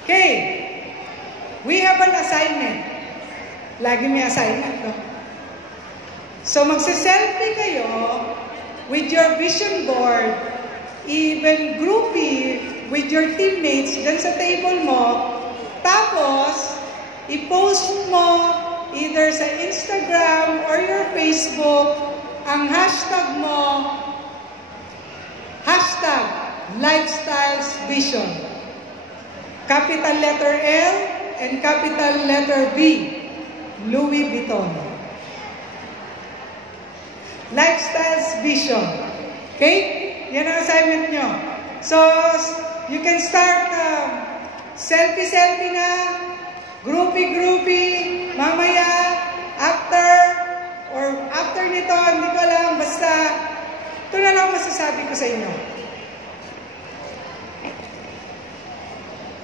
Okay. We have an assignment. Lagi may assignment, no? So, magsiselfie kayo with your vision board, even groupie with your teammates dyan sa table mo. Tapos, i-post mo either sa Instagram or your Facebook ang hashtag mo, hashtag Lifestyles Vision. Capital letter L and capital letter V, Louis Vuitton. Lifestyles Vision. Okay? Yan ang assignment nyo. So, you can start selfie-selfie na, groupie-groupie, mamaya, after nito, hindi ko alam, basta, ito na lang masasabi ko sa inyo.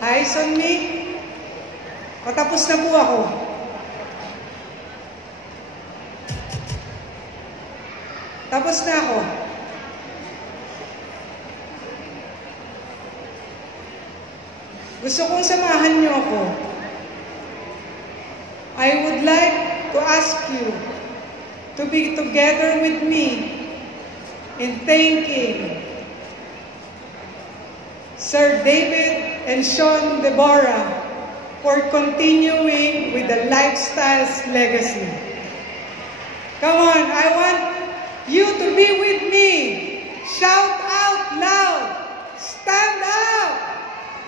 Hi, Sonmi. Patapos na po ako. Tapos na ako. Gusto kong samahan niyo ako. I would like to ask you to be together with me in thanking Sir David and Sean Deborah for continuing with the Lifestyles legacy. Come on, I want you to be with me. Shout out loud. Stand up.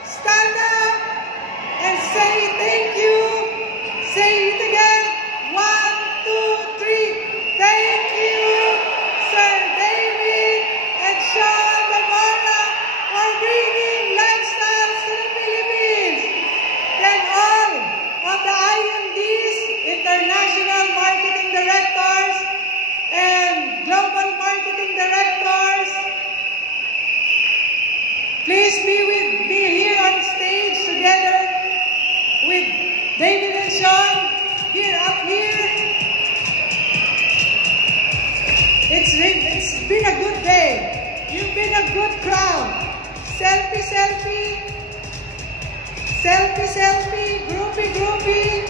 Stand up and say thank you. Say it again. 1, 2, 3. Thank you, Sir David and Sean Deborah, for bringing Lifestyles to the Philippines. Then all of the IMDs, International Marketing Directors, and Global Marketing Directors, please be with me here on stage together with David and Sean here up here. It's been a good day. You've been a good crowd. Selfie, selfie. Selfie, selfie. Groupie, groupie.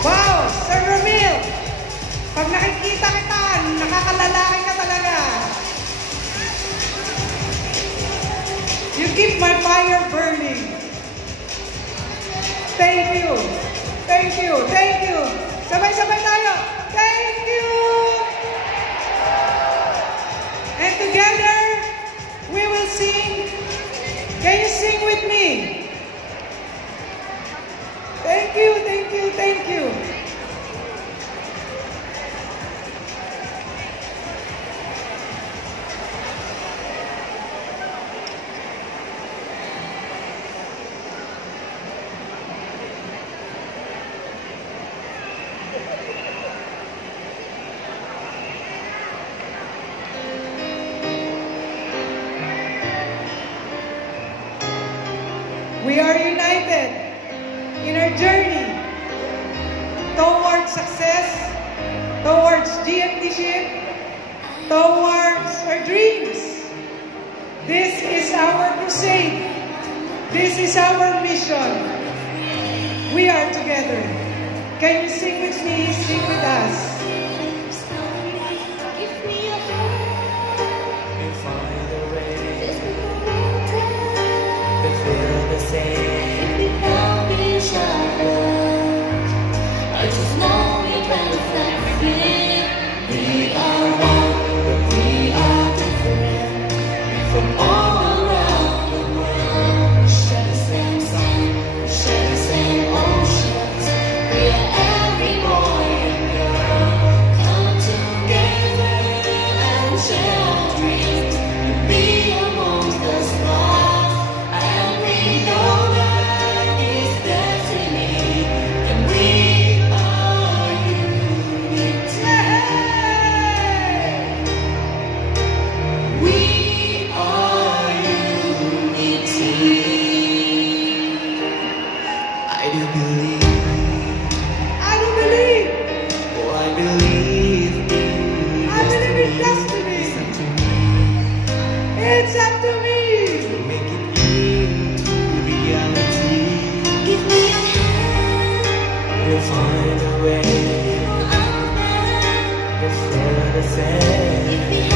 Wow, Sir Romil, pag nakikita kita, nakakalalaki ka talaga. You keep my fire burning. Thank you. Thank you. Thank you. Sabay-sabay tayo. Thank you. And together, we will sing. Can you sing with me? Thank you, thank you, thank you. We are united in our journey towards success, towards GMDship, towards our dreams. This is our crusade. This is our mission. We are together. Can you sing with me? Sing with us. I just know you're perfect. We are one, we are different. From all around the world, we share the same sun, we share the same oceans. We are every boy and girl. Come together and share our dreams. Be amongst the stars, and we know that is there. away. We're still the same.